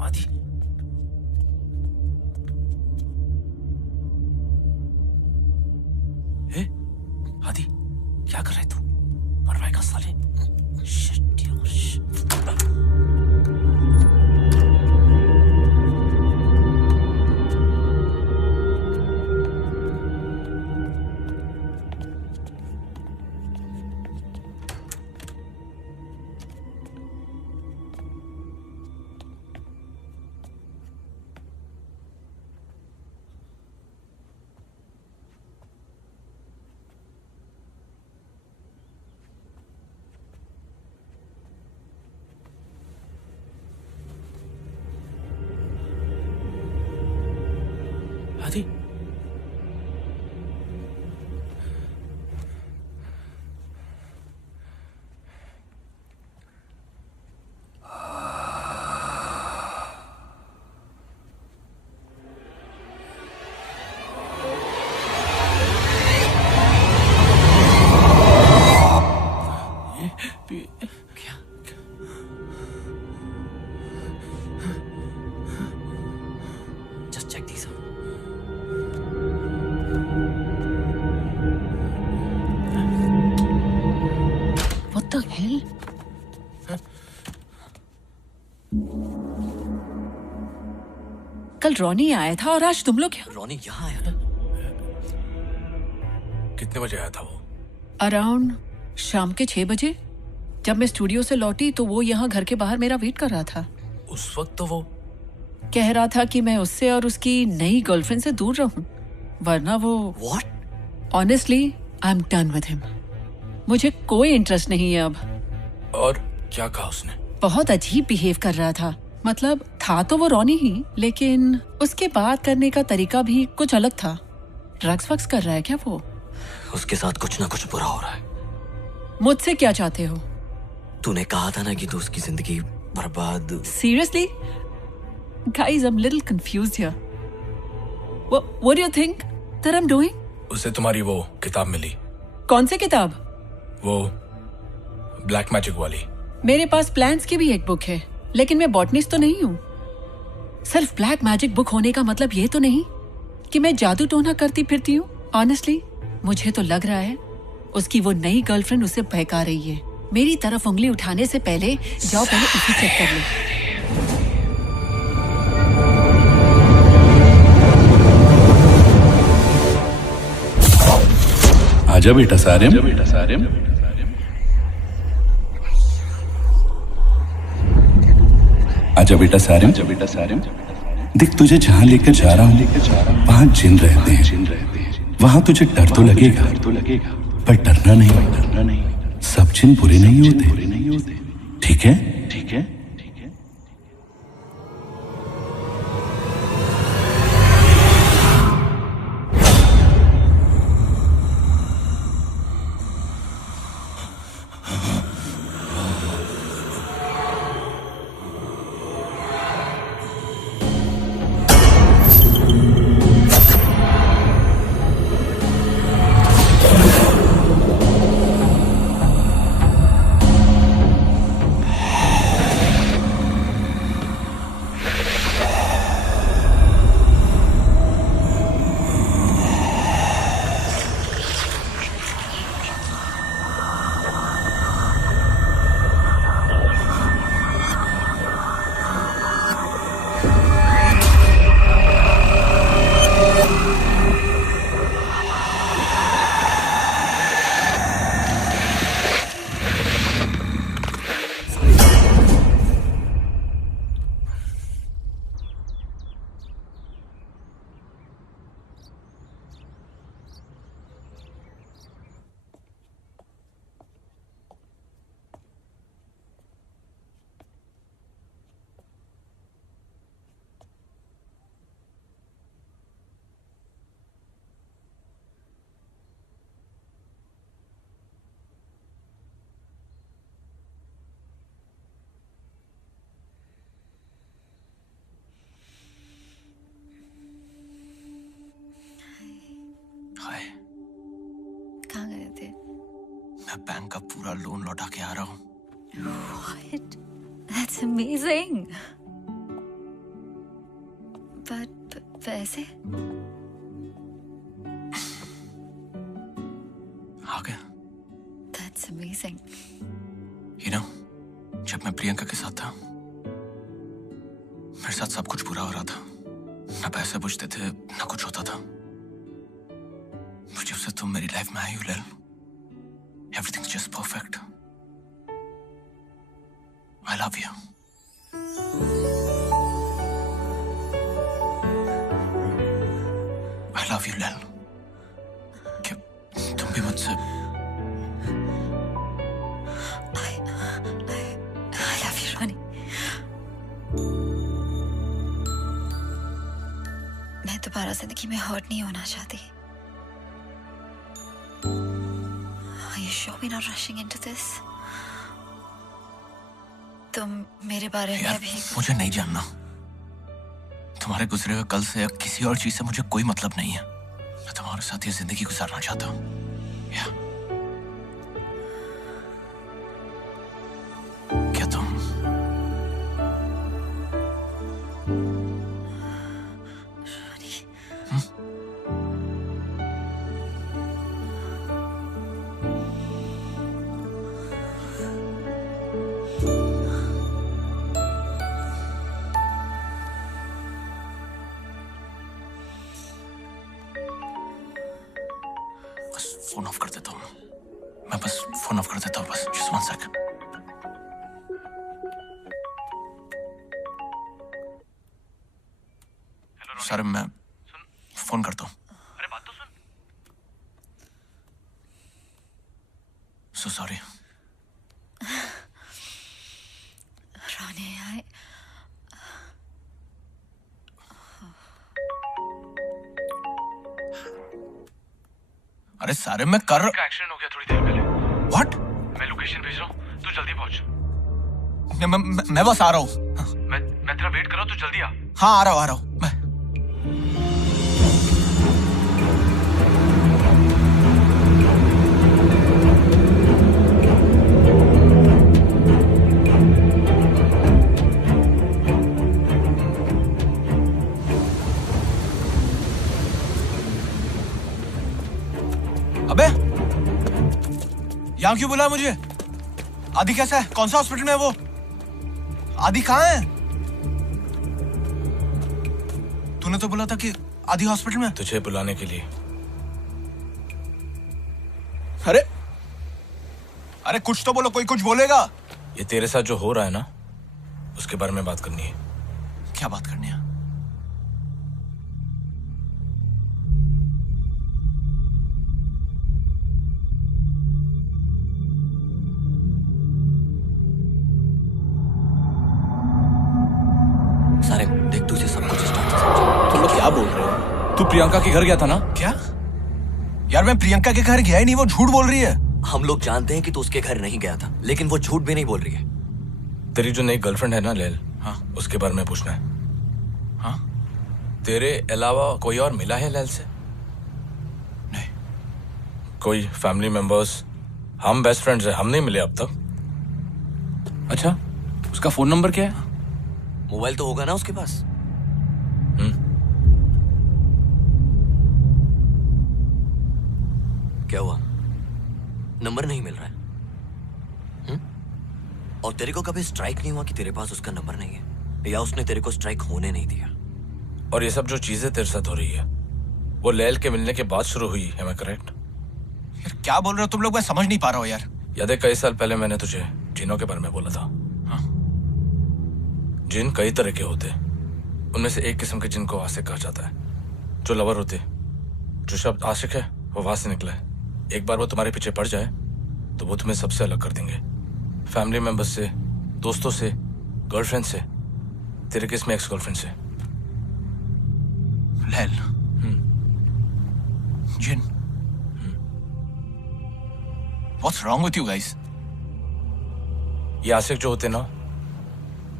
आधी आधी क्या कर रहा है तू? मरवाएगा साले। Shit, यार, shit. आधी Just check these out. What the hell? कल रॉनी आया था और आज तुम लोग क्या? रॉनी यहाँ आया था? कितने बजे आया था वो? अराउंड शाम के 6 बजे। जब मैं स्टूडियो से लौटी तो वो यहाँ घर के बाहर मेरा वेट कर रहा था। उस वक्त तो वो कह रहा था कि मैं उससे और उसकी नई गर्लफ्रेंड से दूर रहूं, वरना वो What? Honestly I am done with him. मुझे कोई इंटरेस्ट नहीं है अब। और क्या कहा उसने? बहुत अजीब बिहेव कर रहा था। मतलब था तो वो रॉनी ही, लेकिन उसके बात करने का तरीका भी कुछ अलग था। ड्रग्स वक्स कर रहा है क्या वो? उसके साथ कुछ ना कुछ बुरा हो रहा है। मुझसे क्या चाहते हो? तूने कहा था ना कि तू उसकी जिंदगी बर्बाद। Seriously? Guys, I'm a little confused here. What do you think that I'm doing? उसे तुम्हारी वो किताब मिली। कौन सी किताब? वो ब्लैक मैजिक वाली। मेरे पास प्लान्स की भी एक बुक है, लेकिन मैं बॉटनिस्ट तो नहीं हूँ। सिर्फ ब्लैक मैजिक बुक होने का मतलब ये तो नहीं कि मैं जादू टोना करती फिरती हूँ। ऑनेस्टली मुझे तो लग रहा है उसकी वो नई गर्लफ्रेंड उसे बहका रही है। मेरी तरफ उंगली उठाने से पहले जाओ पहले उसे चेक कर लो। आजा बेटा सारिम। आजा बेटा सारिम। देख तुझे जहाँ लेकर जा रहा हूँ वहाँ जिन रहते हैं। वहाँ तुझे डर तो लगेगा पर डरना नहीं। सब जिन बुरे नहीं होते, ठीक है? मैं बैंक का पूरा लोन लौटा के आ रहा हूँ। What? That's amazing. But पैसे? आ गया। That's amazing. You know, जब मैं प्रियंका के साथ था, मेरे साथ सब कुछ बुरा हो रहा था। ना पैसे बचते थे, ना कुछ होता था। जब से तुम मेरी लाइफ में आई हो लैल, everything's just perfect. I love you. I love you लैल। क्या तुम भी मुझसे I love you, Ronnie. मैं दोबारा जिंदगी में हर्ट नहीं होना चाहती। Are you sure we're not rushing into this? तुम मेरे बारे में भी मुझे नहीं जानना। तुम्हारे गुजरे हुए कल से या किसी और चीज से मुझे कोई मतलब नहीं है। मैं तुम्हारे साथ ये जिंदगी गुजारना चाहता हूँ। क्या तुम फोन ऑफ कर देता हूँ। मैं बस फोन ऑफ कर देता हूँ, बस just 1 second। सर मैं फोन करता हूँ। अरे बात तो सुन। So sorry। Ronnie, अरे सारे मैं कर का एक्सीडेंट हो गया थोड़ी देर पहले। What? मैं लोकेशन भेज रहा हूँ, तू जल्दी पहुंच। मैं बस आ रहा हूँ। मैं तेरा वेट कर रहा हूँ, तू जल्दी आ। हाँ आ रहा हूँ मैं। अबे यहाँ क्यों बुलाया मुझे? आदि कैसा है? कौन सा हॉस्पिटल में है वो? आदि कहाँ है? तूने तो बोला था कि आदि हॉस्पिटल में। तुझे बुलाने के लिए। अरे अरे कुछ तो बोलो, कोई कुछ बोलेगा। ये तेरे साथ जो हो रहा है ना, उसके बारे में बात करनी है। क्या बात करनी है? सारे देख, तुझे सब कुछ स्टार्ट से समझा। तुम लोग क्या बोल रहे हो? तू प्रियंका के घर गया था ना? क्या यार, मैं प्रियंका के घर गया ही नहीं, वो झूठ बोल रही है। हम लोग जानते हैं कि तू उसके घर नहीं गया था, लेकिन वो झूठ भी नहीं बोल रही है। तेरी जो नई गर्लफ्रेंड है ना लैल, हाँ उसके बारे में पूछना है। हाँ तेरे अलावा कोई और मिला है लैल से? नहीं। कोई फैमिली मेंबर्स? हम बेस्ट फ्रेंड्स हैं, हम नहीं मिले अब तक। अच्छा, उसका फोन नंबर क्या है? मोबाइल तो होगा ना उसके पास। क्या हुआ? नंबर नहीं मिल रहा है? और तेरे को कभी स्ट्राइक नहीं हुआ कि तेरे पास उसका नंबर नहीं है, या उसने तेरे को स्ट्राइक होने नहीं दिया? और ये सब जो चीजें तेरे साथ हो रही है, वो लैल के मिलने के बाद शुरू हुई है, मैं करेक्ट? यार क्या बोल रहे हो तुम लोग? मैं समझ नहीं पा रहा हूँ यार। याद है कई साल पहले मैंने तुझे जिनों के बारे में बोला था? हाँ। जिन कई तरह के होते, उनमें से एक किस्म के जिन को आशिक कहा जाता है, जो लवर होते। जो शब्द आशिक है वो वहां से निकला है। एक बार वो तुम्हारे पीछे पड़ जाए तो वो तुम्हें सबसे अलग कर देंगे, फैमिली मेंबर्स से, दोस्तों से, गर्लफ्रेंड से, तेरे केस में एक्स गर्लफ्रेंड से। लैल, जिन, What's wrong with you guys? ये आशिक जो होते ना,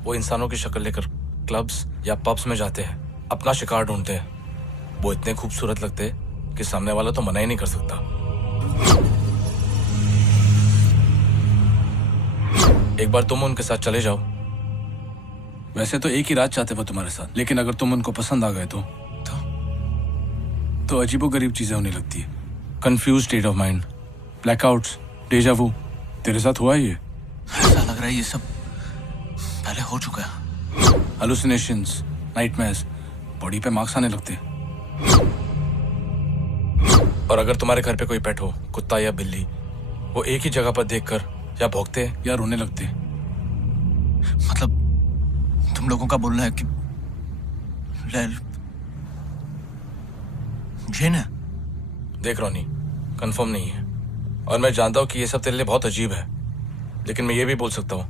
वो इंसानों की शक्ल लेकर क्लब्स या पब्स में जाते हैं, अपना शिकार ढूंढते हैं। वो इतने खूबसूरत लगते हैं कि सामने वाला तो मना ही नहीं कर सकता। एक बार तुम उनके साथ चले जाओ। वैसे तो एक ही रात चाहते वो तुम्हारे साथ, लेकिन अगर तुम उनको पसंद आ गए तो अजीबोगरीब चीजें होने लगती है। Confuse state of mind, blackouts, deja vu. तेरे साथ हुआ ये? ऐसा लग रहा है ये सब पहले हो चुका है। हालुसिनेशंस, नाइटमेयर्स, बॉडी पे मार्क्स आने लगते। और अगर तुम्हारे घर पे कोई पेट हो, कुत्ता या बिल्ली, वो एक ही जगह पर देखकर या भौंकते या रोने लगते। मतलब तुम लोगों का बोलना है कि लैल जिन है? देख रोनी, कंफर्म नहीं है और मैं जानता हूं कि ये सब तेरे लिए बहुत अजीब है, लेकिन मैं ये भी बोल सकता हूं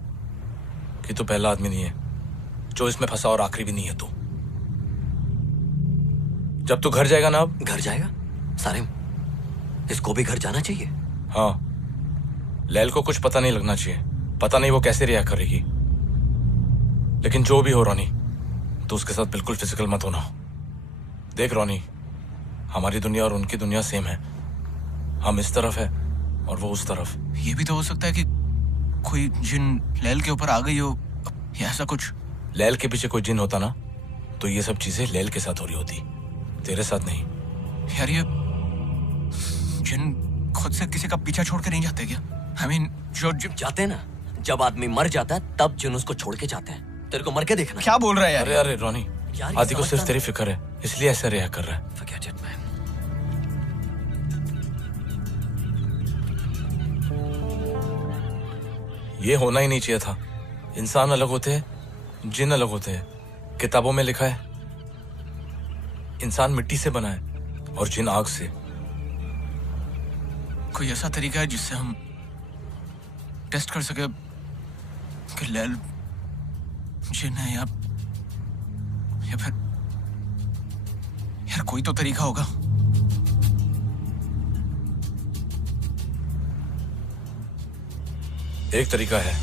कि तू पहला आदमी नहीं है जो इसमें फंसा और आखिरी भी नहीं है तू। जब तू घर जाएगा ना, अब घर जाएगा? सारिम, इसको भी घर जाना चाहिए। हाँ, लैल को कुछ पता नहीं लगना चाहिए। पता नहीं वो कैसे रिएक्ट करेगी, लेकिन जो भी हो रोनी, तो उसके साथ बिल्कुल फिजिकल मत होना। देख रोनी, हमारी दुनिया और उनकी दुनिया सेम है। हम इस तरफ है और वो उस तरफ। ये भी तो हो सकता है कि कोई जिन लैल के ऊपर आ गई हो या ऐसा कुछ। लैल के पीछे कोई जिन होता ना, तो ये सब चीजें लैल के साथ हो रही होती, तेरे साथ नहीं। यार ये जिन खुद से किसी का पीछा छोड़ के नहीं जाते क्या? I mean, जो जाते हैं ना, जब आदमी मर जाता है तब जिन उसको छोड़ के जाते हैं। तेरे को मर के देखना। क्या बोल रहा है यार? अरे अरे रोनी, आदि को सिर्फ तेरी फिक्र है, इसलिए ऐसा रिएक्ट कर रहा है। Forget it, man. ये होना ही नहीं चाहिए था। इंसान अलग होते हैं, जिन अलग होते हैं। किताबों में लिखा है इंसान मिट्टी से बना है और जिन आग से। कोई ऐसा तरीका है जिससे हम टेस्ट कर सके कि लैल जिन है या फिर यार कोई तो तरीका होगा। एक तरीका है।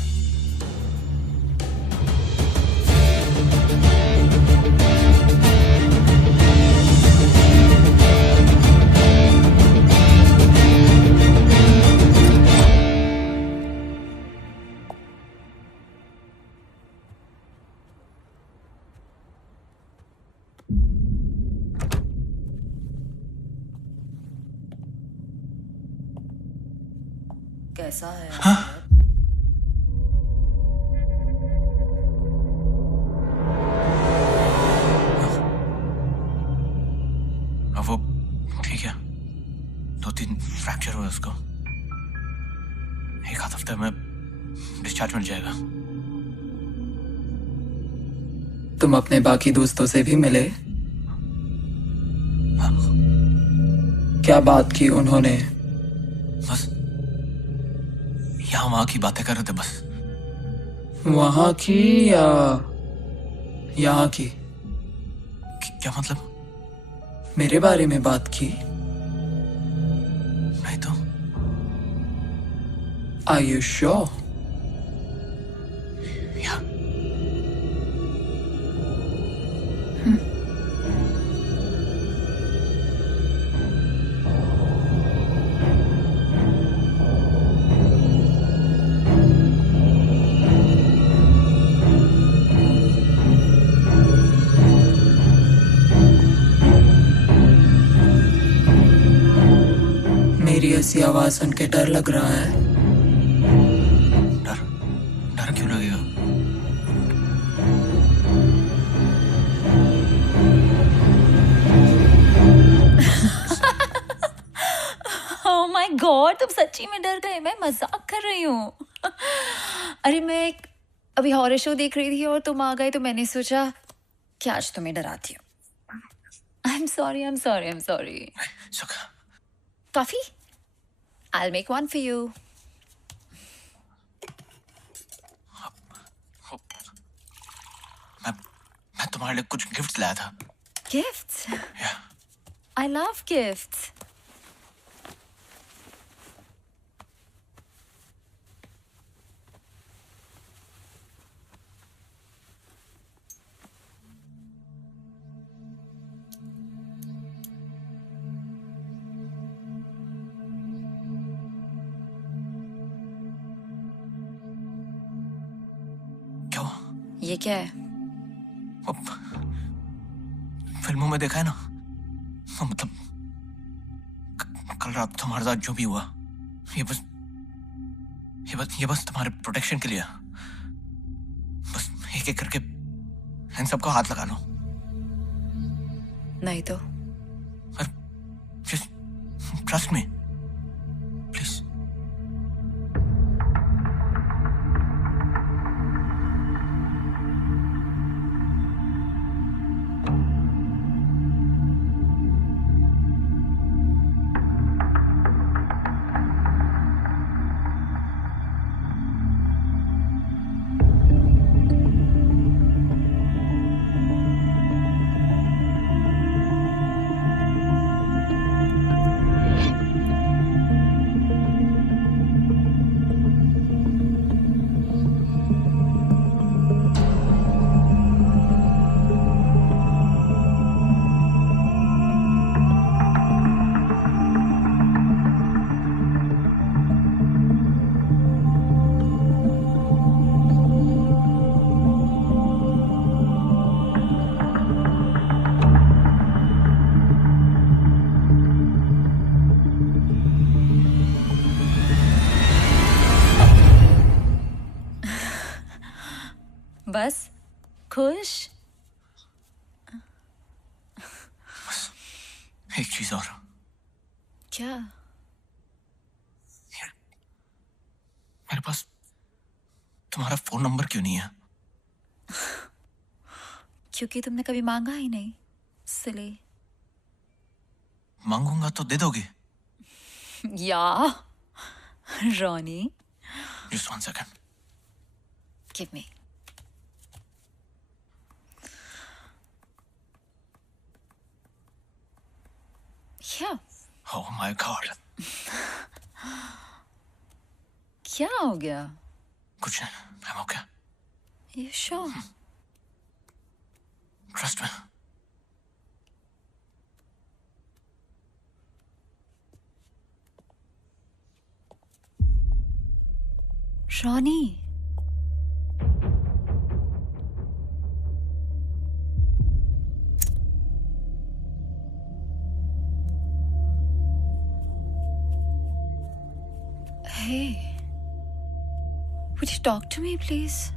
कैसा है? हाँ? वो ठीक है, 2-3 फ्रैक्चर हुआ उसको। एक आध हफ्ते में डिस्चार्ज मिल जाएगा। तुम अपने बाकी दोस्तों से भी मिले? हाँ। क्या बात की उन्होंने? बस यहाँ वहां की बातें कर रहे थे बस। वहां की या यहाँ की? क्या मतलब? मेरे बारे में बात की? नहीं तो। Are you sure? या मेरी ऐसी आवाज सुन के डर लग रहा है? डर क्यों लगेगा? ओह माय गॉड, तुम सच्ची में डर गए? मैं मजाक कर रही हूँ। अरे मैं अभी हॉरर शो देख रही थी और तुम आ गए तो मैंने सोचा कि आज तुम्हें डराती हूँ। आई am sorry, I am sorry, I am sorry. Coffee? I'll make one for you. मैं तुम्हारे लिए कुछ गिफ्ट्स लाया था। Gifts? Yeah. I love gifts. ये क्या है? फिल्मों में देखा है ना, मतलब कल रात तुम्हारे साथ जो भी हुआ, ये बस तुम्हारे प्रोटेक्शन के लिए। बस एक एक करके इन सबको हाथ लगा लो। नहीं तो जस्ट ट्रस्ट मी प्लीज। बस खुश? एक चीज और। क्या? मेरे पास तुम्हारा फोन नंबर क्यों नहीं है? क्योंकि तुमने कभी मांगा ही नहीं, इसलिए। मांगूंगा तो दे दोगे? या Ronnie, Just 1 second. give me. क्या? Oh my God. क्या हो गया? कुछ नहीं, I'm okay. You sure? Trust me. Ronnie, hey, would you talk to me, please?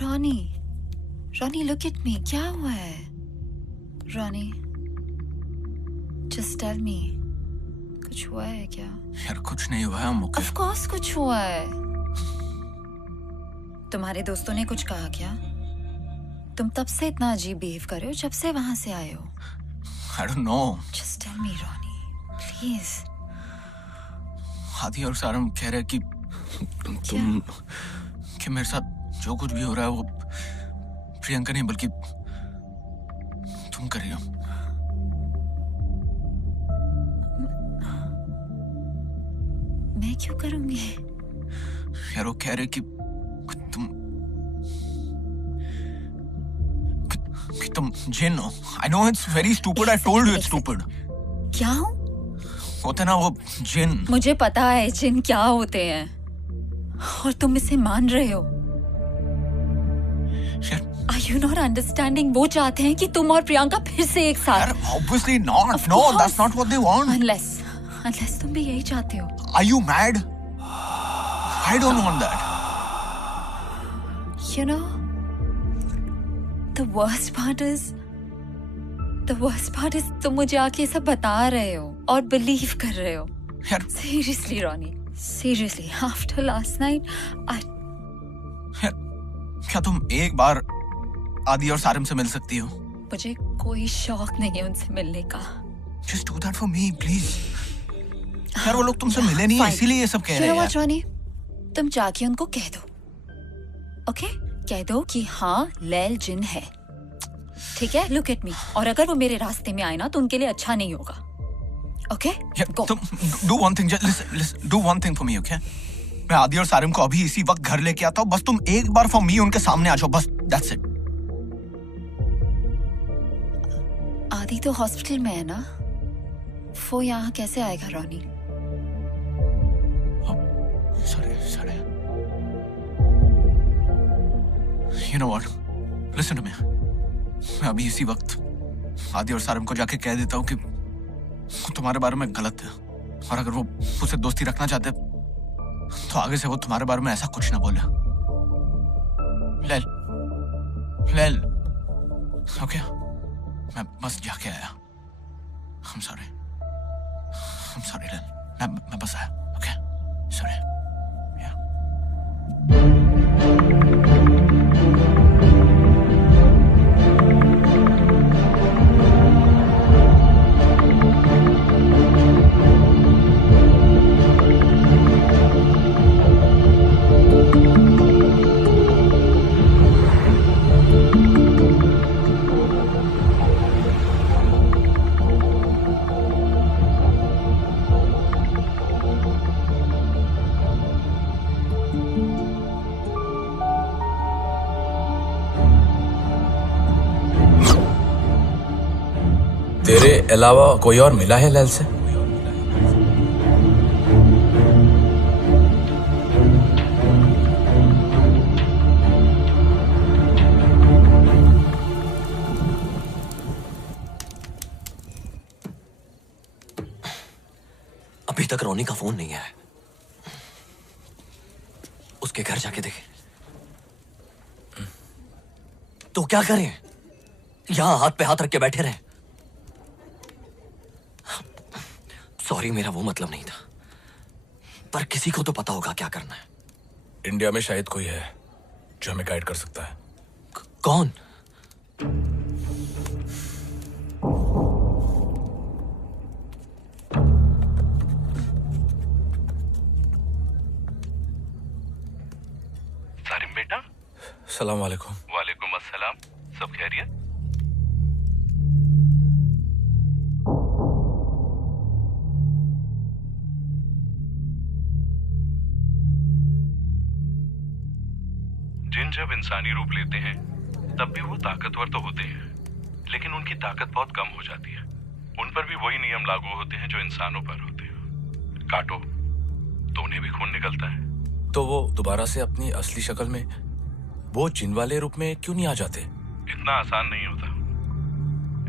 Ronnie, Ronnie, look at me. क्या हुआ है? Ronnie, just tell me. कुछ हुआ है क्या? यार कुछ नहीं हुआ है, I'm okay. Of course कुछ हुआ है। तुम्हारे दोस्तों ने कुछ कहा क्या? तुम तब से इतना अजीब बिहेव कर रहे हो जब से वहां से आए हो। I don't know. Just tell me, Ronnie, please. आदि और सारम कह रहे कि तुम कि मेरे साथ जो कुछ भी हो रहा है वो प्रियंका नहीं बल्कि तुम कर रही हो। मैं क्यों करूंगी? यार वो कह रहे कि तुम जिन हो। I know it's very stupid. I told you it's stupid. क्या हूँ? होते ना वो जिन। मुझे पता है जिन क्या होते हैं और तुम इसे मान रहे हो। Are you not understanding? वो चाहते हैं कि तुम और प्रियंका फिर से एक साथ। यार obviously not. No, that's not what they want. Unless तुम भी यही चाहते हो। Are you mad? I don't want that. You know, the worst part is तुम मुझे आके सब बता रहे हो और बिलीव कर रहे हो। यार Seriously, Ronnie, seriously, after last night, यार क्या तुम एक बार आदि और सारिम से मिल सकती हो? मुझे कोई शौक नहीं है उनसे मिलने का। Just do that for me, please. यार वो लोग तुमसे मिले नहीं, इसीलिए ये सब कह रहे हैं यार। रॉनी, तुम जाके उनको कह दो, ओके? कह दो कि हाँ, लैल जिन है, ठीक है? Look at me. और अगर वो मेरे रास्ते में आए ना तो उनके लिए अच्छा नहीं होगा, ओके? Go. तुम do one thing, listen, do one thing for me, okay? मैं आदि और सारिम को अभी इसी वक्त घर लेके आता हूँ, बस तुम एक बार for me उनके सामने आ जाओ, बस that's it. आदि तो हॉस्पिटल में है ना, वो यहाँ कैसे आएगा Ronnie? Sorry. You know what? Listen to me. मैं अभी इसी वक्त आदि और सारम को जाके कह देता हूँ कि वो तुम्हारे बारे में गलत है, और अगर वो मुझसे दोस्ती रखना चाहते तो आगे से वो तुम्हारे बारे में ऐसा कुछ ना बोले। लेल, ओके? मैं बस जाके आया। I'm sorry, लेल। मैं बस आया, ओके? Sorry. तेरे अलावा कोई और मिला है लैल से? अभी तक रोनी का फोन नहीं आया। उसके घर जाके देखे तो क्या करें? यहां हाथ पे हाथ रख के बैठे रहे? सॉरी, मेरा वो मतलब नहीं था, पर किसी को तो पता होगा क्या करना है। इंडिया में शायद कोई है जो हमें गाइड कर सकता है। कौन? सारिम बेटा। सलाम वालेकुम। वालेकुम अस्सलाम। सब खैरियत? जिन जब इंसानी रूप लेते हैं तब भी वो ताकतवर तो होते हैं, लेकिन उनकी ताकत बहुत कम हो जाती है। उन पर भी वही नियम लागू होते हैं जो इंसानों पर होते हैं। काटो तो उन्हें भी खून निकलता है। तो वो दोबारा से अपनी असली शक्ल में, वो जिन वाले रूप में क्यों नहीं आ जाते? इतना आसान नहीं होता।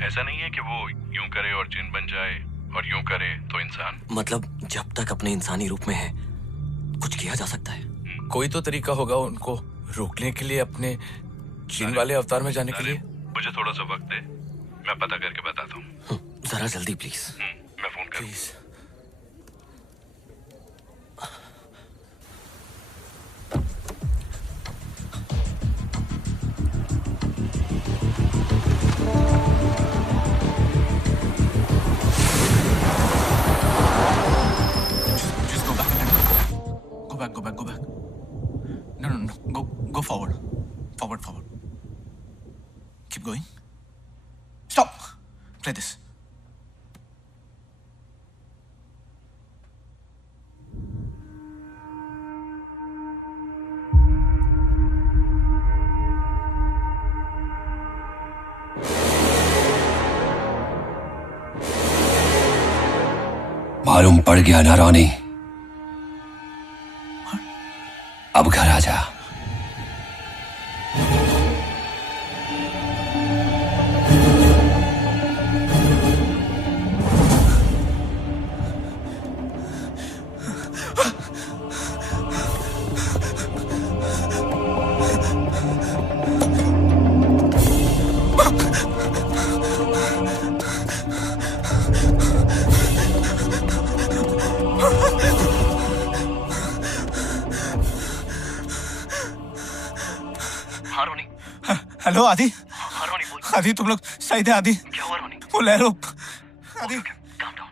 ऐसा नहीं है कि वो यूं करे और जिन बन जाए और यूं करे तो इंसान। मतलब जब तक अपने इंसानी रूप में है कुछ किया जा सकता है। कोई तो तरीका होगा उनको रोकने के लिए, अपने जिन वाले अवतार में जाने के लिए। मुझे थोड़ा सा वक्त दे, मैं पता करके बताता हूँ। जरा जल्दी प्लीज। मैं फोन करूँ। Go back. No. Go forward. Forward. Keep going. Stop. Play this. मालूम पड़ गया ना रोनी? अब घर आ जा। हेलो आदि। आदि तुम लोग सही थे? आदि क्या हुआ रोनी? वो लहरों। आदि काम डाउन।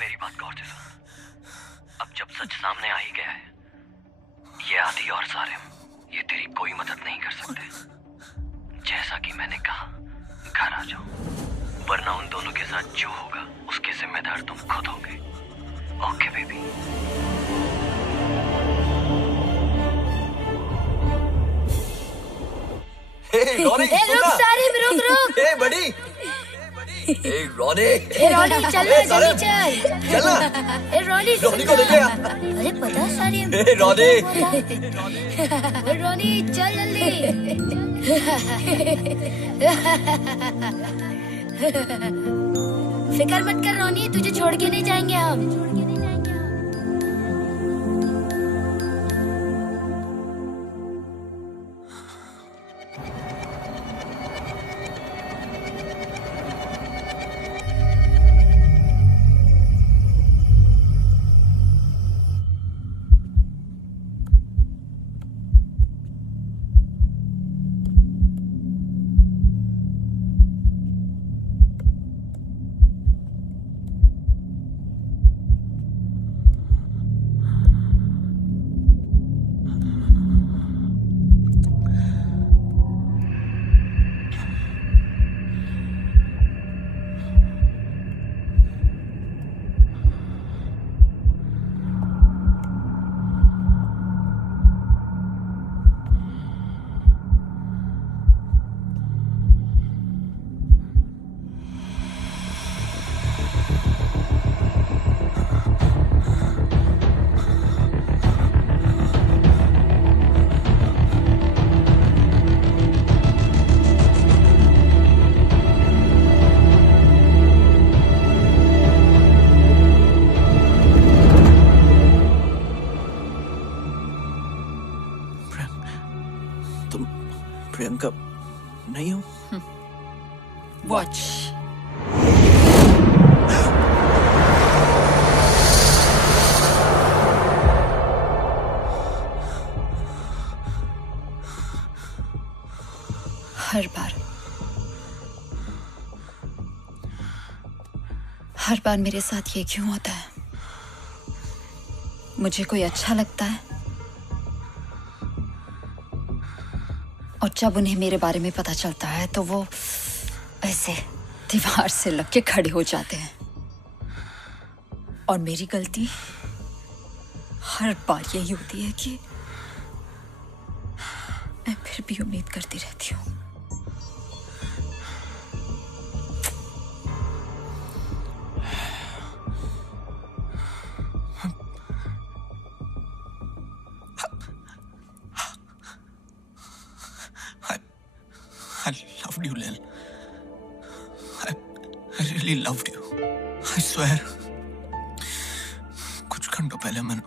मेरी बात गौर से सुन। अब जब सच सामने आ ही गया है, ये आदि और सारिम, ये तेरी कोई मदद नहीं कर सकते। जैसा कि मैंने कहा, घर आ जाओ, वरना उन दोनों के साथ जो होगा उसके जिम्मेदार तुम खुद होगे। Okay baby. रुक सारिम, रुक। बड़ी रोनी ए रोनी चल ना जल्दी चल चल ना ए रोनी रोनी को लेके आ अरे पता है सारिम ए रोनी ए रोनी चल जल्दी फिक्र मत कर रोनी तुझे छोड़ के नहीं जाएंगे हम प्रियंका नहीं हो वॉच हर बार मेरे साथ ये क्यों होता है? मुझे कोई अच्छा लगता है और जब उन्हें मेरे बारे में पता चलता है तो वो ऐसे दीवार से लग के खड़े हो जाते हैं। और मेरी गलती हर बार यही होती है कि मैं फिर भी उम्मीद करती रहती हूँ। I loved you, Lil. I really loved you. I swear. कुछ घंटों पहले मैंने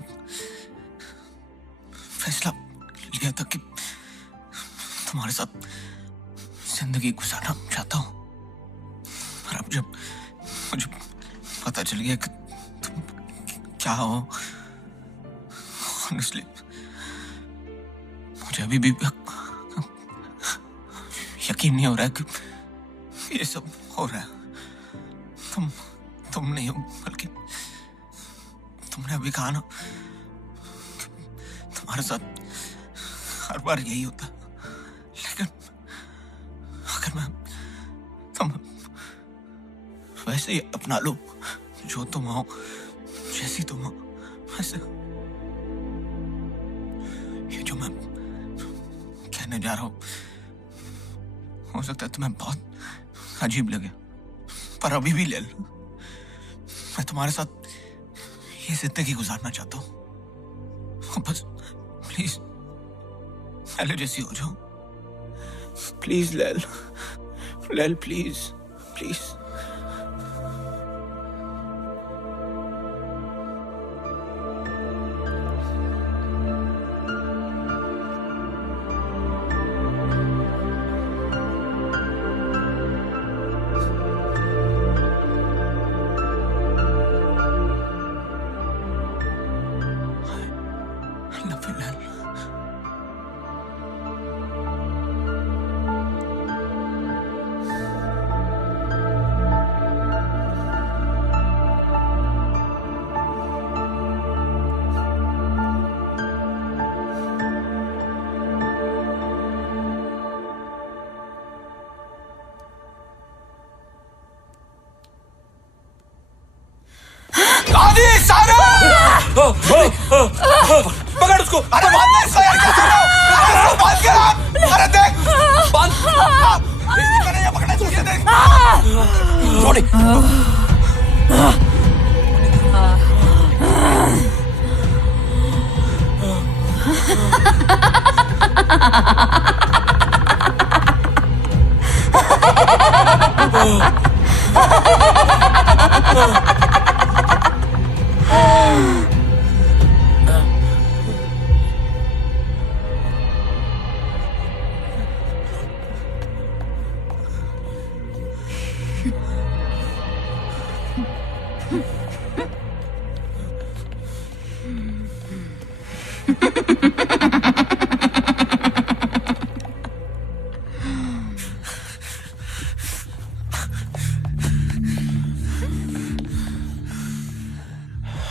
फैसला लिया था कि तुम्हारे साथ जिंदगी गुजारना चाहता हूँ। और अब जब मुझे पता चल गया कि तुम क्या हो, honestly, मुझे अभी भी यकीन नहीं हो रहा है कि ये सब हो रहा है। तुम नहीं हो, बल्कि तुमने अभी कहा ना कि तुम्हारे साथ हर बार यही होता। लेकिन अगर मैं तुम वैसे ही अपना लो, जो तुम हो, जैसी तुम हो, वैसे ये जो मैं कहने जा रहा हूँ हो सकता है तुम्हें बहुत अजीब लगे, पर अभी भी ले लो। मैं तुम्हारे साथ ये जिंदगी गुजारना चाहता हूँ। बस प्लीज पहले जैसी हो जाओ। प्लीज लेल, प्लीज प्लीज। पकड़ उसको। अरे बांध दे इसको यार, कैसे हो? अरे इसको बांध के रख। अरे देख, बांध। इसको नहीं पकड़ा तू, ये देख। रोनी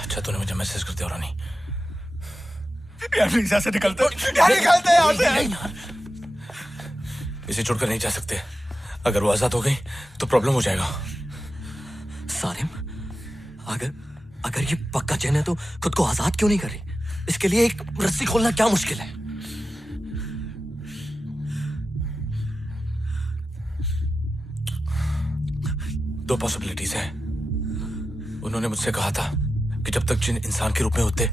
अच्छा तूने मुझे मैसेज कर दिया रानी। यार प्लीज यहाँ से निकलते यार, निकलते यहाँ से। इसे छोड़कर नहीं जा सकते। अगर वो आजाद हो गई तो प्रॉब्लम हो जाएगा। सारिम, अगर ये पक्का चैन है तो खुद को आजाद क्यों नहीं करी? इसके लिए एक रस्सी खोलना क्या मुश्किल है? दो पॉसिबिलिटीज है। उन्होंने मुझसे कहा था कि जब तक जिन इंसान के रूप में होते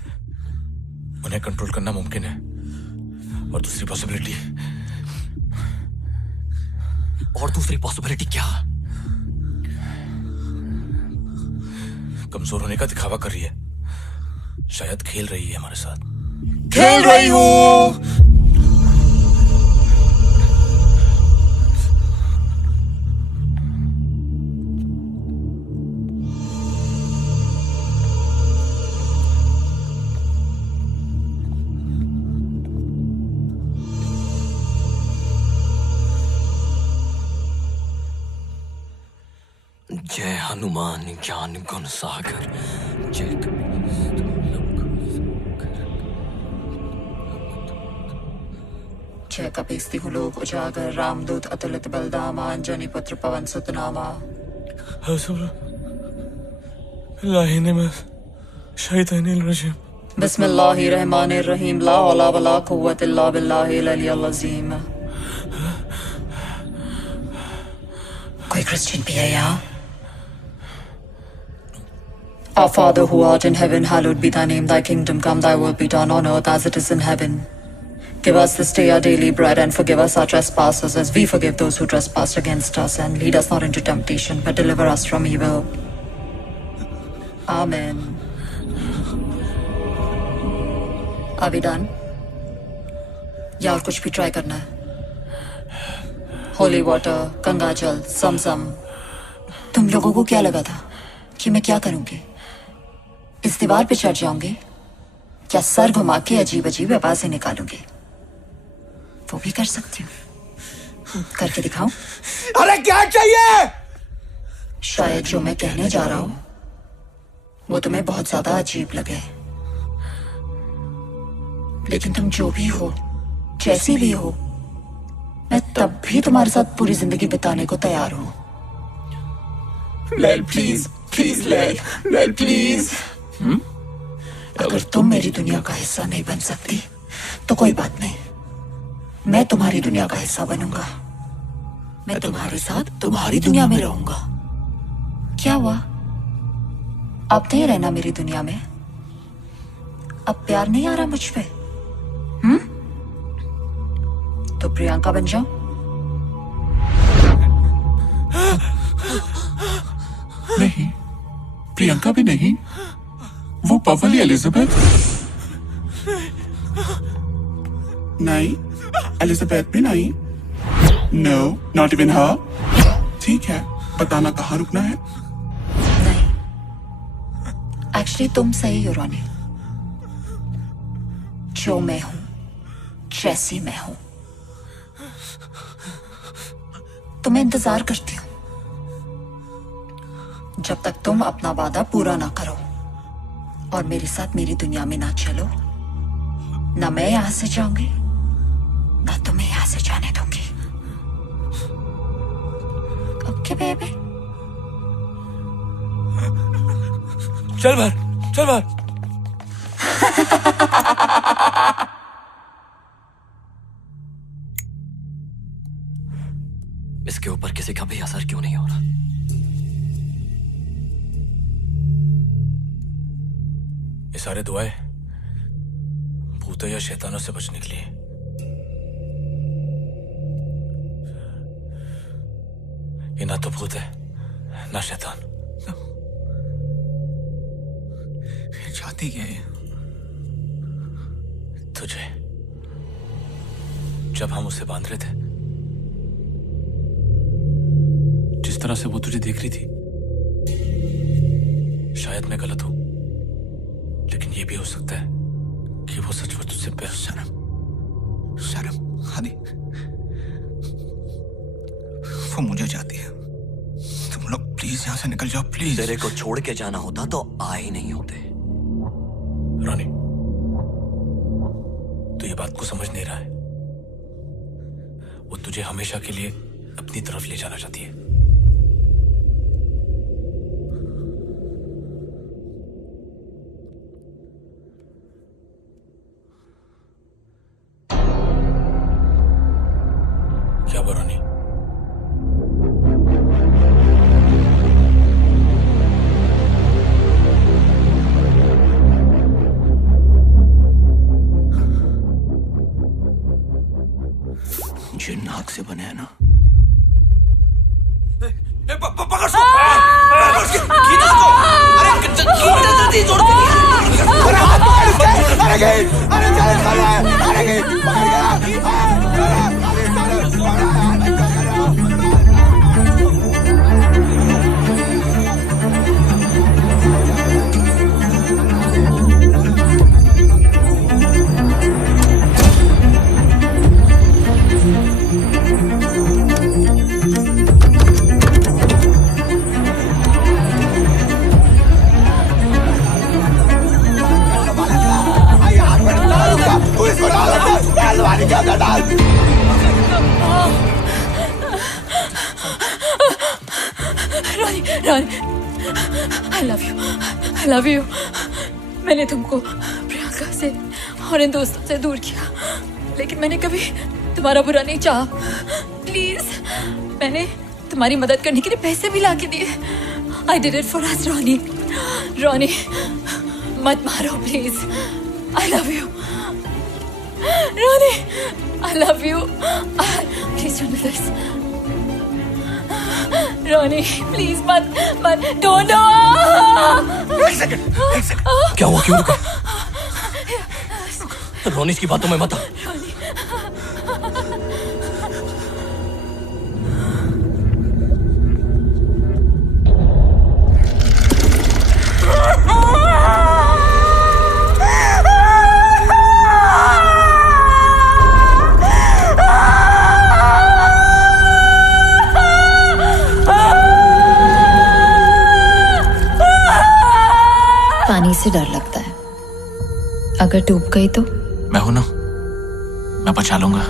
उन्हें कंट्रोल करना मुमकिन है। और दूसरी पॉसिबिलिटी क्या? कमजोर होने का दिखावा कर रही है। शायद खेल रही है हमारे साथ। खेल रही हूँ। जय हनुमान ज्ञान गुण सागर जय जय कपीस्ति लोक उजागर रामदूत अतुलित बलदामा अंजनी पुत्र पवन सुत नामा। बिस्मिल्लाहिर्रहमानिर्रहीम ला हौला वला कुव्वत इल्ला बिल्लाहिल अलिय्यिल अज़ीम। कोई क्रिश्चियन भी है यहाँ? Our Father who art in heaven, hallowed be thy name, thy kingdom come, thy will be done on earth as it is in heaven. Give us this day our daily bread and forgive us our trespasses as we forgive those who trespass against us, and lead us not into temptation but deliver us from evil. Amen. Are we done? या और कुछ भी try करना है? Holy water, Ganga जल, समसम। तुम लोगों को क्या लगा था कि मैं क्या करूंगी? इस दीवार पे चढ़ जाऊंगी या सर घुमा के अजीब अजीब आवाजें निकालूंगी? वो भी कर सकती हूँ। करके दिखाऊं? अरे क्या चाहिए? शायद जो मैं कहने जा रहा हूं वो तुम्हें बहुत ज्यादा अजीब लगे, लेकिन तुम जो भी हो, जैसी भी हो, मैं तब भी तुम्हारे साथ पूरी जिंदगी बिताने को तैयार हूं। लैल प्लीज, प्लीज लैल, लैल प्लीज। अगर तुम मेरी दुनिया का हिस्सा नहीं बन सकती तो कोई बात नहीं, मैं तुम्हारी दुनिया का हिस्सा बनूंगा। मैं तुम्हारे साथ तुम्हारी दुनिया में रहूंगा। क्या हुआ? अब नहीं रहना मेरी दुनिया में? अब प्यार नहीं आ रहा मुझ पे? तो प्रियंका बन जाओ। नहीं, प्रियंका भी नहीं, वो पवली एलिजाबेथ। नहीं, एलिजाबेथ भी नहीं। नो, नॉट इवन हर। ठीक है, बताना कहाँ रुकना है? नहीं, एक्चुअली तुम सही हो रोनी। जो मैं हूं, जैसी मैं हूं, तुम्हें इंतजार करती हूं जब तक तुम अपना वादा पूरा ना करो और मेरे साथ मेरी दुनिया में ना चलो। ना मैं यहां से जाऊंगी, ना तुम्हें यहां से जाने दूंगी। Okay baby? चल बाहर, चल बाहर। इसके ऊपर किसी का भी असर क्यों नहीं हो रहा? सारे दुआएं भूतों या शैतानों से बचने के लिए। ये ना तो भूत है ना शैतान। चाहती क्या है? तुझे जब हम उसे बांध रहे थे, जिस तरह से वो तुझे देख रही थी, शायद मैं गलत हूं, लेकिन ये भी हो सकता है कि वो सचमुच तुझसे प्यार। शर्म हादी, वो मुझे चाहती है। तुम लोग प्लीज यहाँ से निकल जाओ, प्लीज। तेरे को छोड़ के जाना होता तो आ ही नहीं होते। रॉनी, तू ये बात को समझ नहीं रहा है। वो तुझे हमेशा के लिए अपनी तरफ ले जाना चाहती है। क्या हुआ रॉनी? ये नाक से बने है ना? पकड़ सो! खींचो उसको! अरे खींचो जल्दी, जोड़ के अरे हाथ पकड़ उसके! अरे गई! अरे चले चले! अरे गई! पकड़ Ronnie, Ronnie, I love you. मैंने तुमको प्रियंका से और इन दोस्तों से दूर किया, लेकिन मैंने कभी तुम्हारा बुरा नहीं चाहा। प्लीज, मैंने तुम्हारी मदद करने के लिए पैसे भी लाके दिए। I did it for us, Ronnie. Ronnie, मत मारो please. I love you. Ronnie, I love you. Please don't do this. Ronnie, please, मत, don't do. एक सेकंड। क्या हुआ? क्यों रुका? रोनी की बातों में मत आ। पानी से डर लगता है, अगर डूब गई तो? मैं हूं ना, मैं बचा लूंगा।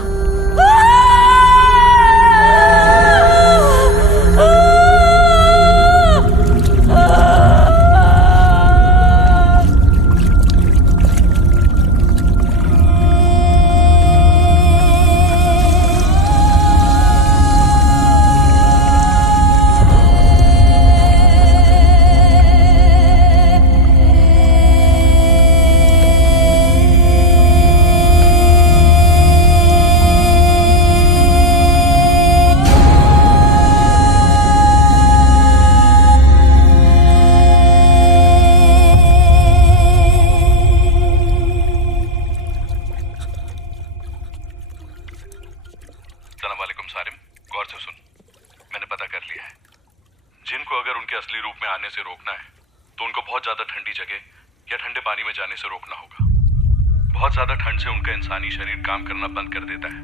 इंसानी शरीर काम करना बंद कर देता है,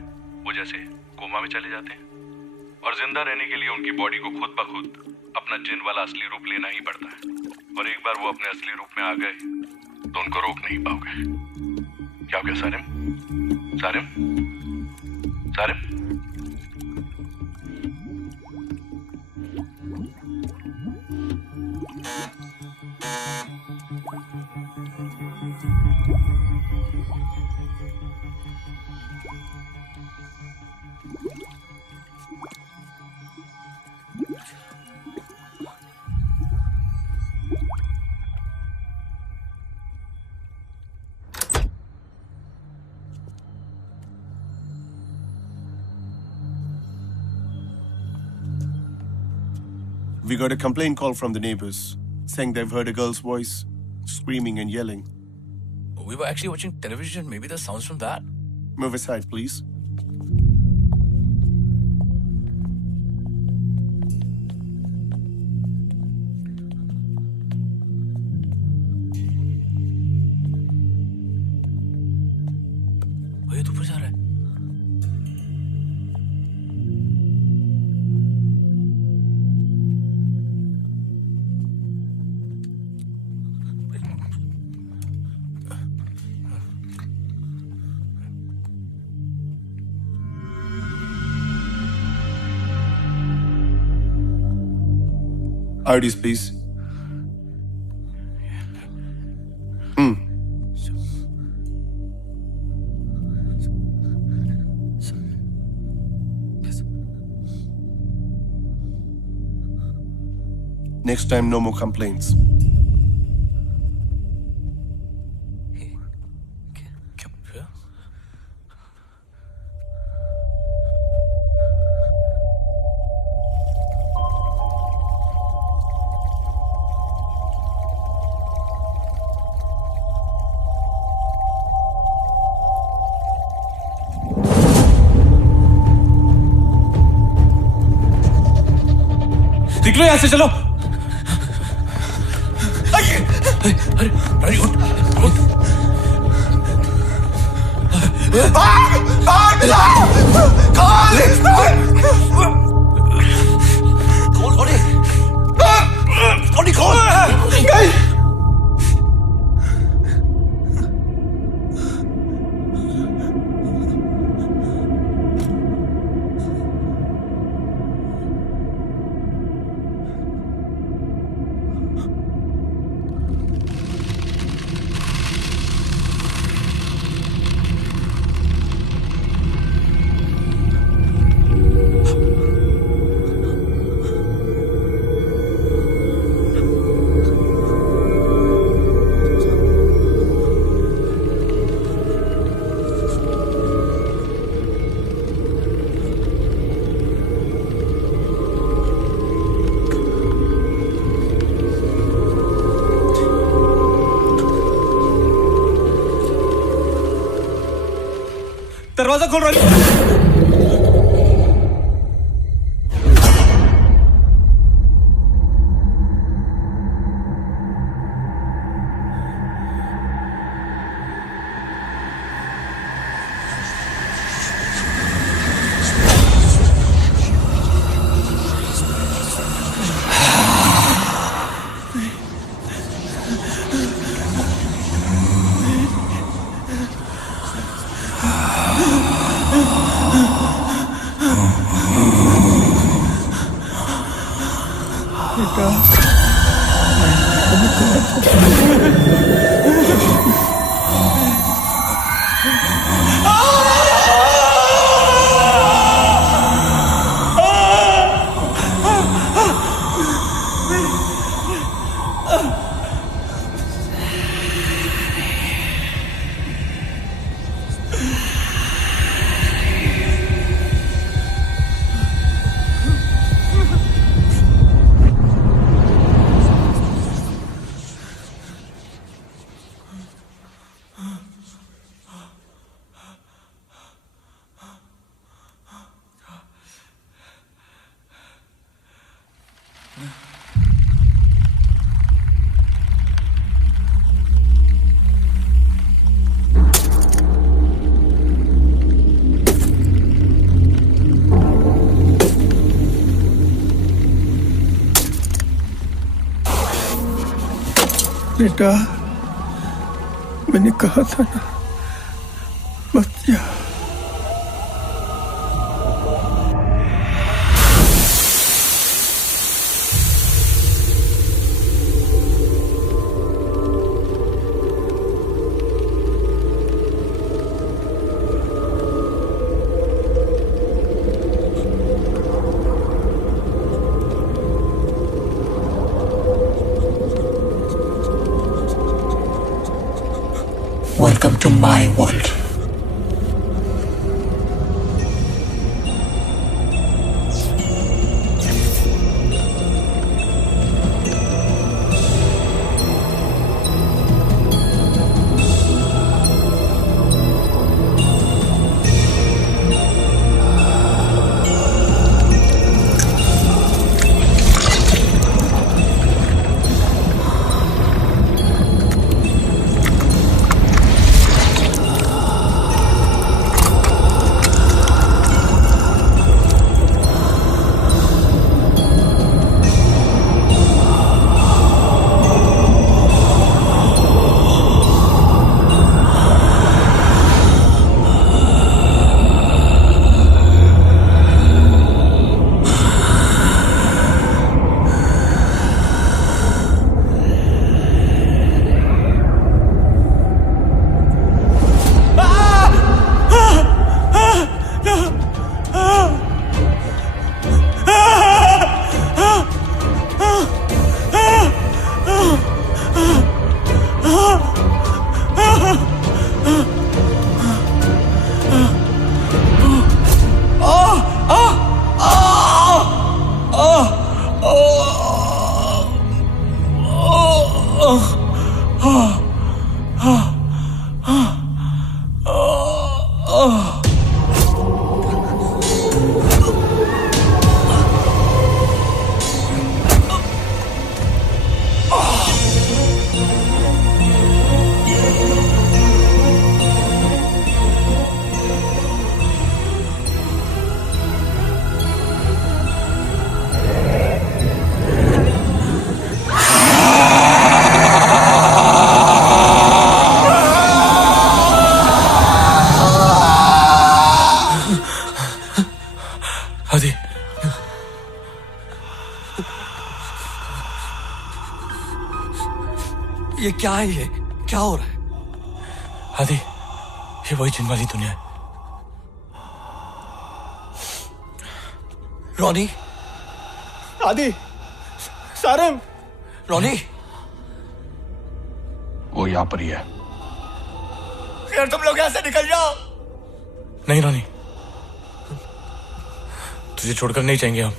वो जैसे कोमा में चले जाते हैं, और जिंदा रहने के लिए उनकी बॉडी को खुद ब खुद अपना जिन वाला असली रूप लेना ही पड़ता है। और एक बार वो अपने असली रूप में आ गए तो उनको रोक नहीं पाओगे। क्या हो गया Sarim? Sarim? Sarim? We got a complaint call from the neighbors saying they've heard a girl's voice screaming and yelling. We were actually watching television. Maybe the sounds from that. Move aside, please. ये तो ऊपर जा रहा है। IDs, please. Next time, no more complaints. निकलो यहाँ से, चलो। अरे रानी उठ उठ। खोल। दरवाजा खोल रहा है। बेटा, मैंने कहा था ना, मत जा। Welcome to my world. ये क्या है? ये क्या हो रहा है? आदि, ये वही जिन वाली दुनिया है। रोनी, आदि, सारम, रोनी, वो यहाँ पर ही है। यार तुम लोग यहाँ से निकल जाओ। नहीं रोनी, तुझे छोड़कर नहीं जाएंगे हम।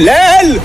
लेल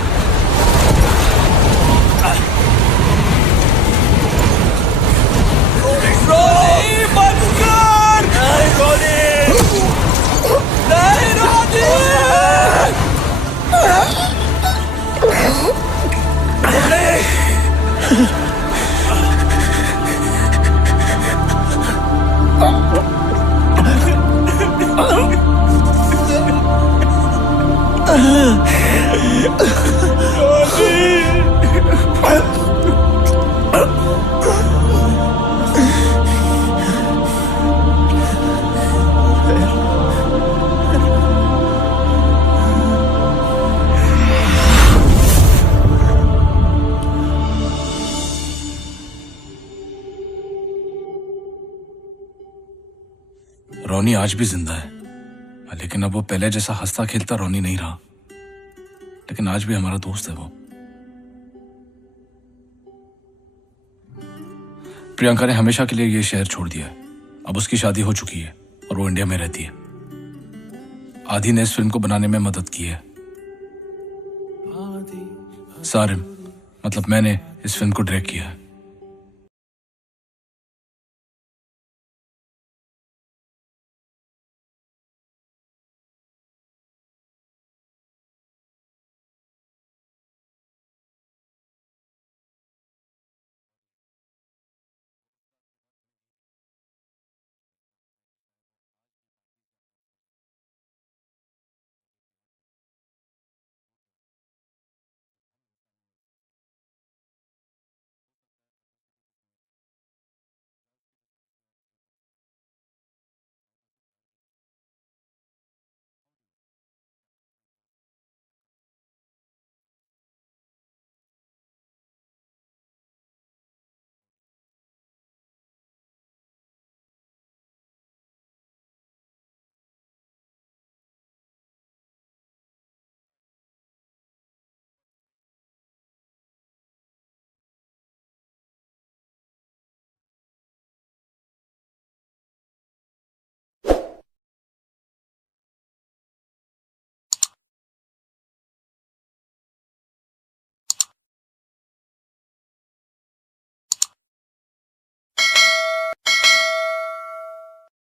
रोनी आज भी जिंदा है, लेकिन अब वो पहले जैसा हंसता खेलता रोनी नहीं रहा। लेकिन आज भी हमारा दोस्त है वो। प्रियंका ने हमेशा के लिए ये शहर छोड़ दिया है। अब उसकी शादी हो चुकी है और वो इंडिया में रहती है। आदि ने इस फिल्म को बनाने में मदद की है। सारिम, मतलब मैंने इस फिल्म को डायरेक्ट किया है।